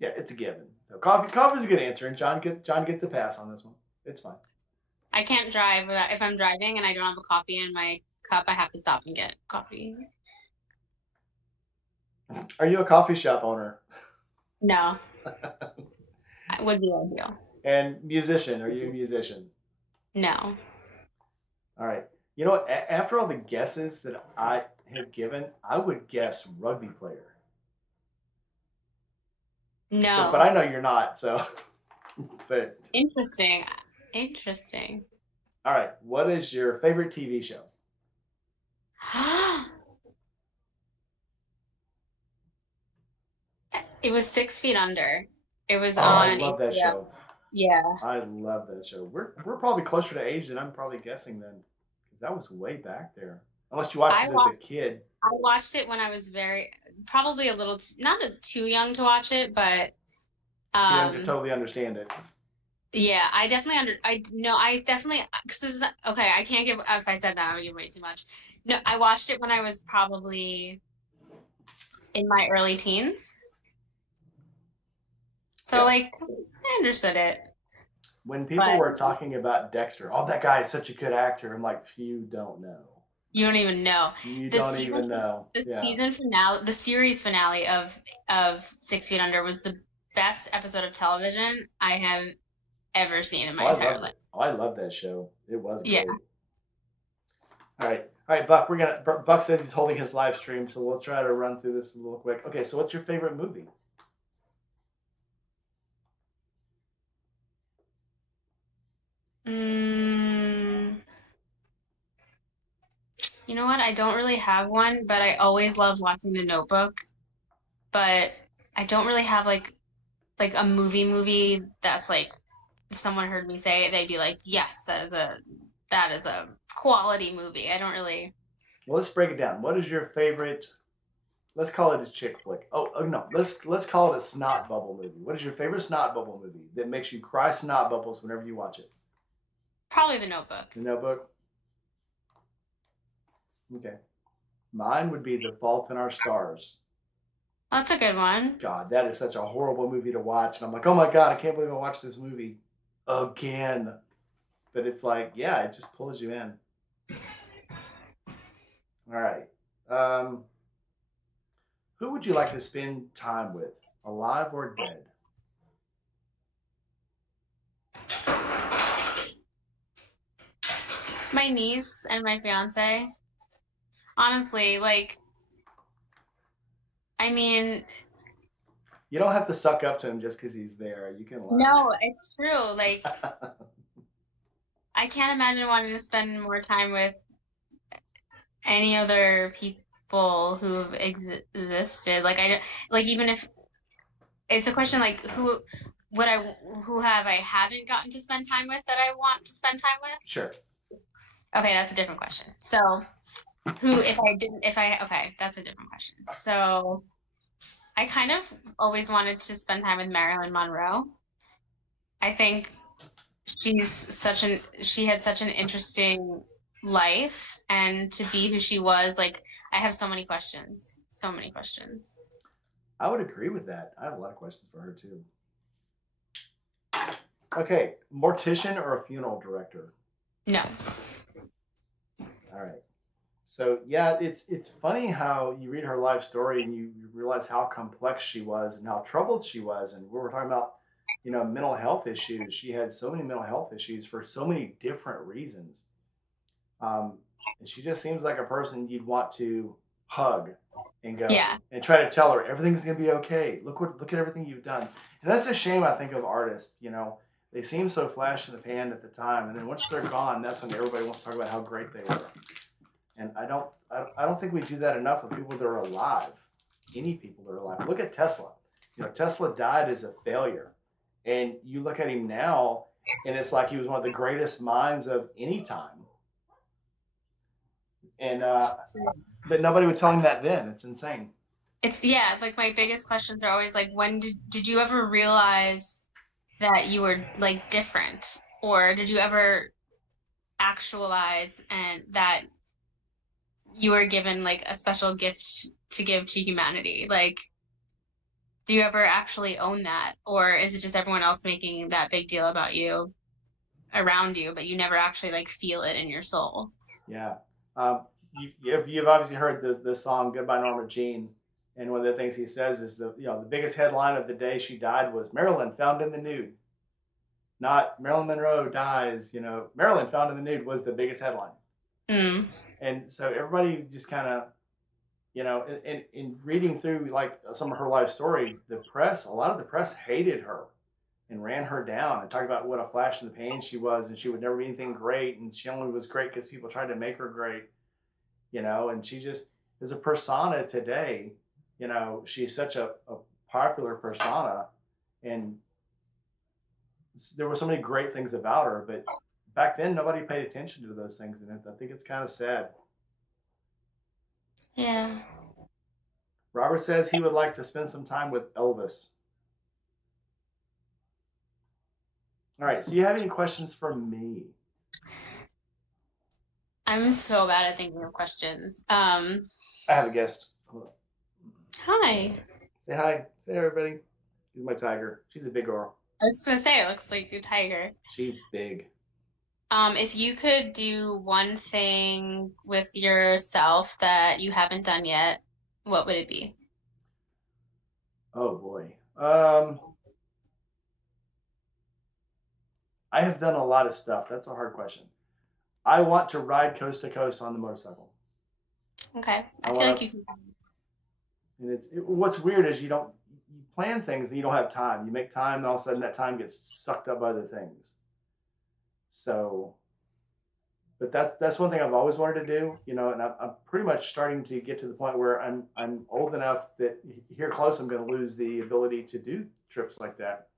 yeah, it's a given. So coffee's a good answer, and John gets a pass on this one. It's fine. I can't drive without, if I'm driving and I don't have a coffee in my cup, I have to stop and get coffee. Are you a coffee shop owner? No, it would be ideal. And musician? Are you a musician? No. All right. You know what? After all the guesses that I have given, I would guess rugby player. But No. I know you're not. So, but Interesting. Interesting. all right. What is your favorite TV show? It was 6 feet under. It was Oh, I on love that HBO. show. Yeah. I love that show. We're probably closer to age than I'm probably guessing then, because that was way back there. Unless you watched I it as a watched kid, I watched it when I was probably a little not too young to watch it, but too young to um totally understand it. yeah, I definitely I no, I definitely okay, I can't give if I said that I would give way too much. No, I watched it when I was probably in my early teens. So Yeah. like I understood it. When people But were talking about Dexter, oh, that guy is such a good actor. I'm like, you don't know. you don't even know. You The don't season even know. the Yeah. season finale, the series finale of 6 Feet Under was the best episode of television I have ever seen in Oh, my I entire loved life. it. Oh, I love that show. It was Yeah. great. All right, Buck. Buck says he's holding his live stream, so we'll try to run through this a little quick. Okay, so what's your favorite movie? Mm, You know what? I don't really have one, but I always love watching The Notebook. But I don't really have like a movie that's like if someone heard me say it, they'd be like, "Yes, that is a quality movie." I don't really. Well, let's break it down. What is your favorite? Let's call it a chick flick. Oh no, let's call it a snot bubble movie. What is your favorite snot bubble movie that makes you cry snot bubbles whenever you watch it? Probably The Notebook. The Notebook. Okay. Mine would be The Fault in Our Stars. That's a good one. God, that is such a horrible movie to watch. And I'm like, oh my God, I can't believe I watched this movie again. But it's like, yeah, it just pulls you in. All right. Um, who would you like to spend time with, alive or dead? My niece and my fiance. Honestly, like, I mean, You don't have to suck up to him just because he's there. You can learn. no, it's true. Like, I can't imagine wanting to spend more time with any other people who've existed. Like, I don't, like, even if it's a question like would I who have I haven't gotten to spend time with that I want to spend time with? Sure. Okay, that's a different question. So, who if I didn't if I okay, that's a different question. So, I kind of always wanted to spend time with Marilyn Monroe. I think she had such an interesting life, and to be who she was, like I have so many questions. So many questions. I would agree with that. I have a lot of questions for her too. Okay, mortician or a funeral director? No. All right. So yeah, it's funny how you read her life story and you realize how complex she was and how troubled she was. And we were talking about, mental health issues. She had so many mental health issues for so many different reasons. And she just seems like a person you'd want to hug and go Yeah. and try to tell her everything's gonna be okay. Look at everything you've done. And that's a shame I think of artists. They seem so flash in the pan at the time, and then once they're gone, that's when everybody wants to talk about how great they were. And I don't think we do that enough with people that are alive. Any people that are alive. Look at Tesla. Tesla died as a failure, and you look at him now, and it's like he was one of the greatest minds of any time. And but nobody would tell him that then. It's insane. It's yeah, like my biggest questions are always like when did you ever realize that you were like different? Or did you ever actualize and that you were given like a special gift to give to humanity? Like, do you ever actually own that? Or is it just everyone else making that big deal about you around you, but you never actually like feel it in your soul? Yeah. You've obviously heard the song "Goodbye Norma Jean," and one of the things he says is the biggest headline of the day she died was Marilyn found in the nude, not Marilyn Monroe dies. Marilyn found in the nude was the biggest headline. Mm. And so everybody just kind of, in reading through like some of her life story, a lot of the press hated her and ran her down and talked about what a flash in the pan she was, and she would never be anything great, and she only was great because people tried to make her great. And she just is a persona today. She's such a popular persona, and there were so many great things about her, but back then nobody paid attention to those things, and I think it's kind of sad. Yeah. Robert says he would like to spend some time with Elvis. All right, so you have any questions for me? I'm so bad at thinking of questions. I have a guest. Hi. Say hi. Say hi, everybody. She's my tiger. She's a big girl. I was just gonna say it looks like a tiger. She's big. If you could do one thing with yourself that you haven't done yet, what would it be? Oh boy. I have done a lot of stuff. That's a hard question. I want to ride coast to coast on the motorcycle. Okay. I I feel want like to, you can. and what's weird is you plan things and you don't have time. You make time, and all of a sudden that time gets sucked up by other things. So but that's one thing I've always wanted to do, and I'm pretty much starting to get to the point where I'm old enough that here close I'm going to lose the ability to do trips like that.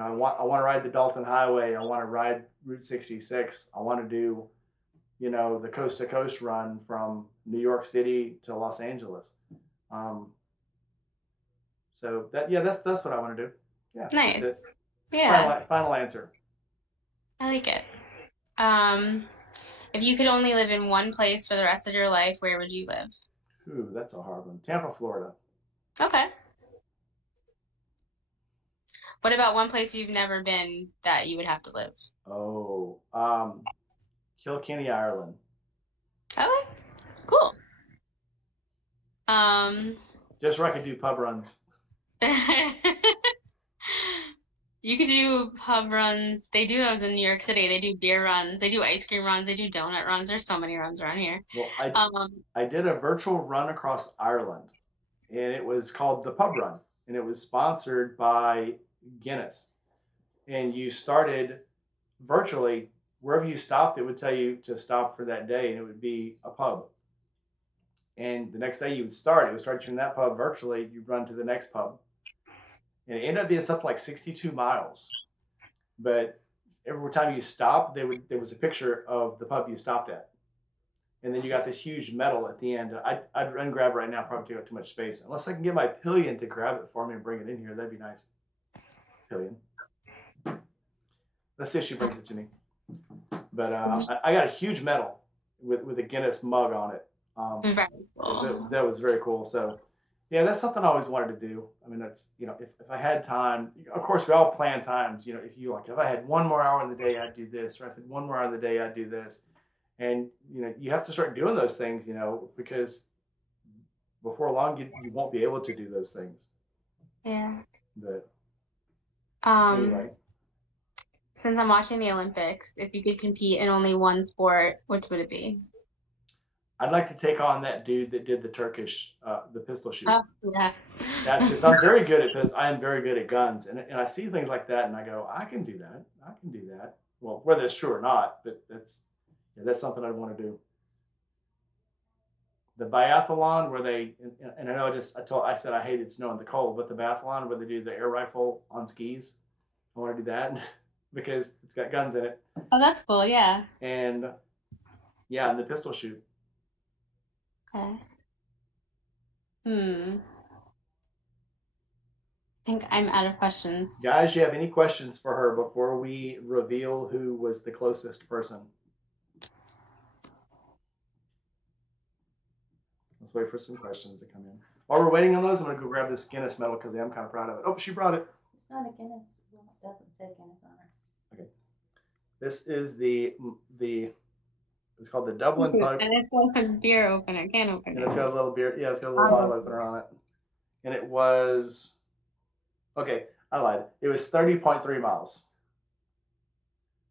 I want to ride the Dalton Highway. I want to ride Route 66. I want to do, the coast to coast run from New York City to Los Angeles. Um, so that's what I want to do. Yeah, that's it. Nice. Yeah, Final answer. I like it. Um, if you could only live in one place for the rest of your life, where would you live? Ooh, that's a hard one. Tampa, Florida. Okay. What about one place you've never been that you would have to live? Oh, Kilkenny, Ireland. Okay, cool. Um, Just where I could do pub runs. you could do pub runs. They do those in New York City. They do beer runs. They do ice cream runs. They do donut runs. There's so many runs around here. Well, I Um, I did a virtual run across Ireland, and it was called the Pub Run, and it was sponsored by Guinness. And you started virtually wherever you stopped. It would tell you to stop for that day, and it would be a pub. And the next day you would start. It would start you in that pub virtually. You'd run to the next pub, and it ended up being something like 62 miles. But every time you stopped, there was a picture of the pub you stopped at, and then you got this huge medal at the end. I'd run grab it right now, probably take up too much space. Unless I can get my pillion to grab it for me and bring it in here, that'd be nice. Pillion. Let's see if she brings it to me. But I got a huge medal with a Guinness mug on it. very cool. That was very cool. So yeah, that's something I always wanted to do. I mean, that's if I had time. Of course, we all plan times. If I had one more hour in the day, I'd do this. Or if I had one more hour in the day, I'd do this. And you have to start doing those things. Because before long you won't be able to do those things. Yeah. But Um, anyway, since I'm watching the Olympics, if you could compete in only one sport, which would it be? I'd like to take on that dude that did the pistol shoot. Oh, yeah. That's because I'm very good at pistols. I am very good at guns, and I see things like that, and I go, I can do that. I can do that. Well, whether it's true or not, but that's something I'd want to do. The biathlon where and I know I said I hated snow and the cold, but the biathlon where they do the air rifle on skis, I want to do that because it's got guns in it, Oh, that's cool. Yeah. and yeah, and the pistol shoot. Okay. I think I'm out of questions. Guys, you have any questions for her before we reveal who was the closest person? Let's wait for some questions to come in. While we're waiting on those, I'm going to go grab this Guinness medal because I'm kind of proud of it. Oh, she brought it. It's not a Guinness. Well, it doesn't say Guinness on it. Okay. This is it's called the Dublin Pub. And it's like a beer opener, can And opener. it's got a little beer. Yeah, it's got a little bottle opener on it. And it was, okay, I lied. It was 30.3 miles.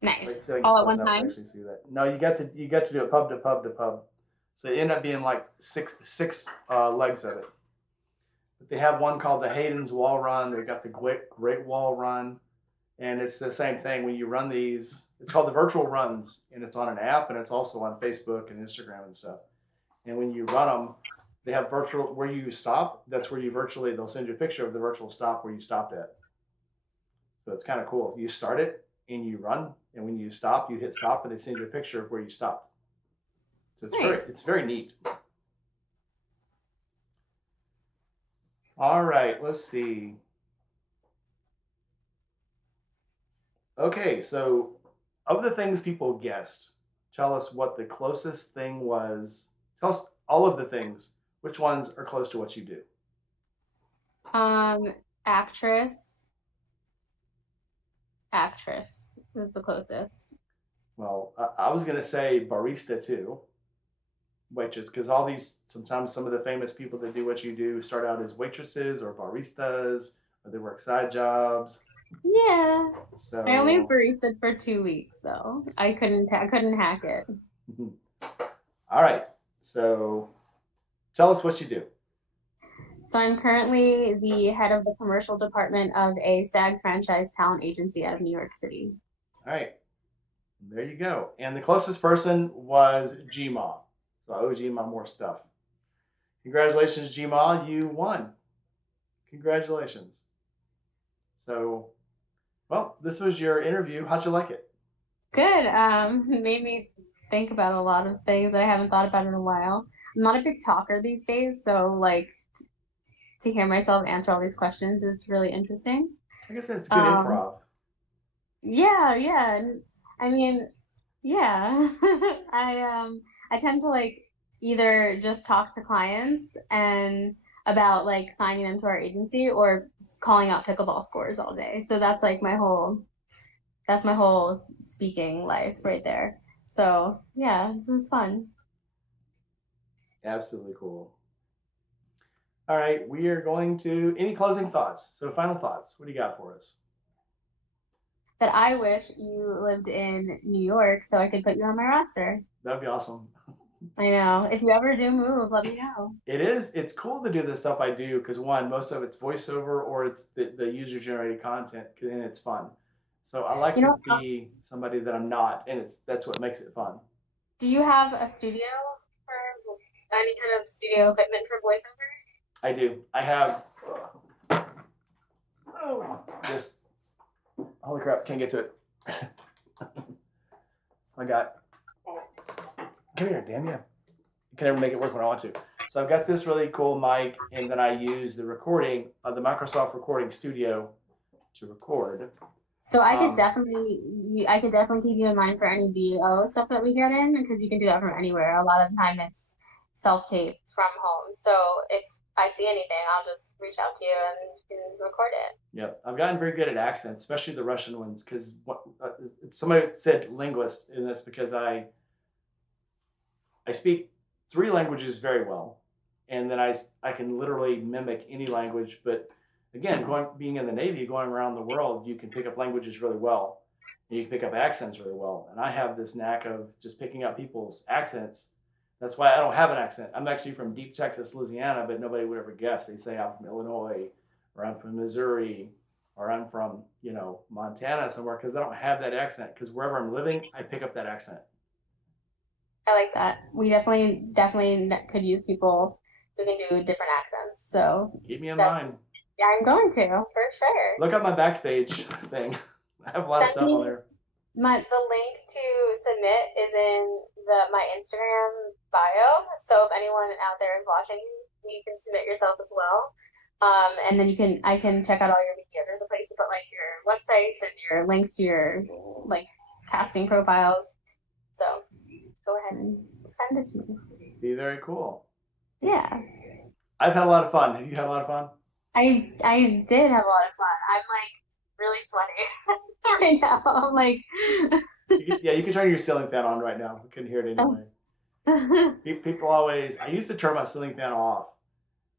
Wait, Nice. so I can All at close one enough to time? actually see that. No, you got to do it pub to pub to pub. So it ended up being like six legs of it. But they have one called the Hayden's Wall Run. They've got the Great Wall Run, and it's the same thing. When you run these, it's called the virtual runs, and it's on an app, and it's also on Facebook and Instagram and stuff. And when you run them, they have virtual where you stop. That's where they'll send you a picture of the virtual stop where you stopped at. So it's kind of cool. You start it and you run, and when you stop, you hit stop, and they send you a picture of where you stopped. So Nice. it's very neat. All right, let's see. Okay, so of the things people guessed, tell us what the closest thing was. Tell us all of the things. Which ones are close to what you do? Um, actress. Actress is the closest. Well, I was gonna say barista too, waitress, because sometimes some of the famous people that do what you do start out as waitresses or baristas, or they work side jobs. Yeah. I only So, baristed for 2 weeks though. I couldn't hack it. all right. So, tell us what you do. So I'm currently the head of the commercial department of a SAG franchise talent agency out of New York City. All right. There you go. And the closest person was Gma. So I owe Gma more stuff. Congratulations, Gma. You won. Congratulations. So, well, this was your interview. How'd you like it? Good. Made me think about a lot of things that I haven't thought about in a while. I'm not a big talker these days, so like to hear myself answer all these questions is really interesting. I guess it's good Um, improv. yeah, yeah. I mean, yeah. I tend to like either just talk to clients and about like signing them to our agency or calling out pickleball scores all day. So that's my whole speaking life right there. So yeah, this is fun. Absolutely cool. All right, we are going to any closing thoughts. So, final thoughts. What do you got for us? That I wish you lived in New York so I could put you on my roster. That'd be awesome. I know. If you ever do move, let me know. It is. It's cool to do the stuff I do because one, most of it's voiceover or it's the user generated content, and it's fun. So I like You to know, be somebody that I'm not, and that's what makes it fun. do you have a studio for any kind of studio equipment for voiceover? I do. I have this. Holy crap! Can't get to it. I got. Come here, damn you! I can never make it work when I want to. So I've got this really cool mic, and then I use the recording of the Microsoft Recording Studio to record. So Um, I could definitely keep you in mind for any VO stuff that we get in because you can do that from anywhere. A lot of the time it's self-tape from home. So if I see anything, I'll just reach out to you and you can record it. Yeah, I've gotten very good at accents, especially the Russian ones, because somebody said linguist, and that's because I speak three languages very well, and then I can literally mimic any language. But again, being in the Navy, going around the world, you can pick up languages really well, and you can pick up accents really well. And I have this knack of just picking up people's accents. That's why I don't have an accent. I'm actually from deep Texas, Louisiana, but nobody would ever guess. They say I'm from Illinois, or I'm from Missouri, or I'm from Montana somewhere, because I don't have that accent. Because wherever I'm living, I pick up that accent. I like that. We definitely could use people who can do different accents. So Keep me in that's, mind. yeah, I'm going to for sure. Look up my backstage thing. I have a lot of Send stuff on me there. the link to submit is in my Instagram bio. So if anyone out there is watching, you can submit yourself as well. And then I can check out all your media. There's a place to put like your websites and your links to your like casting profiles. So go ahead and send it to me. Be very cool. Yeah. I've had a lot of fun. Have you had a lot of fun? I did have a lot of fun. I'm like really sweaty right now. I'm like You can turn your ceiling fan on right now. We couldn't hear it anyway. People always. I used to turn my ceiling fan off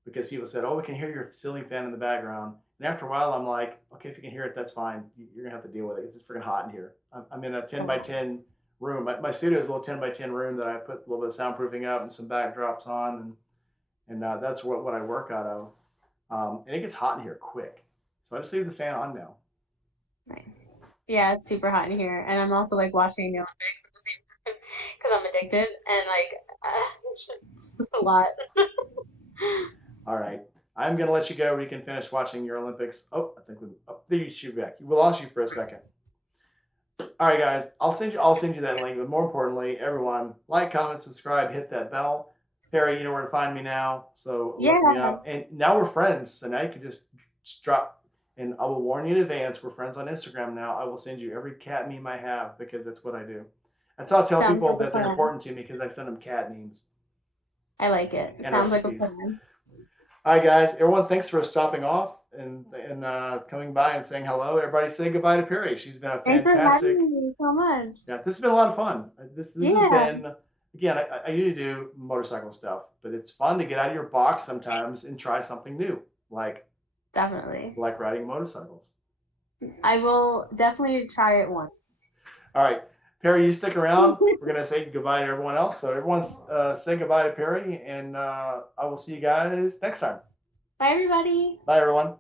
because people said, "Oh, we can hear your ceiling fan in the background." And after a while, I'm like, "Okay, if you can hear it, that's fine. You're gonna have to deal with it. It's just freaking hot in here." I'm in a 10 by 10 room. My studio is a little 10 by 10 room that I put a little bit of soundproofing up and some backdrops on, and that's what I work out of. And it gets hot in here quick, so I just leave the fan on now. Nice. Yeah, it's super hot in here, and I'm also like watching the Olympics at the same time because I'm addicted, and like it's a lot. All right. I'm going to let you go where you can finish watching your Olympics. Oh, I think there you should be back. We lost you for a second. All right, guys. I'll send you that link. But more importantly, everyone, like, comment, subscribe, hit that bell. Perri, you know where to find me now. So look me Yeah, up. And now we're friends. So now you can just drop. And I will warn you in advance. We're friends on Instagram now. I will send you every cat meme I have because that's what I do. That's how I tell sounds people like a that they're plan. important to me because I send them cat memes I like it. and Sounds like a recipes. plan. All right, guys. Everyone, thanks for stopping off and coming by and saying hello. Everybody, say goodbye to Perri. She's been a Thanks for fantastic. having me so much. Yeah, this has been a lot of fun. This has Yeah, been again. I usually do motorcycle stuff, but it's fun to get out of your box sometimes and try something new, definitely. like riding motorcycles. I will definitely try it once. All right, Perri, you stick around. We're gonna say goodbye to everyone else. So everyone, say goodbye to Perri, and I will see you guys next time. Bye, everybody. Bye, everyone.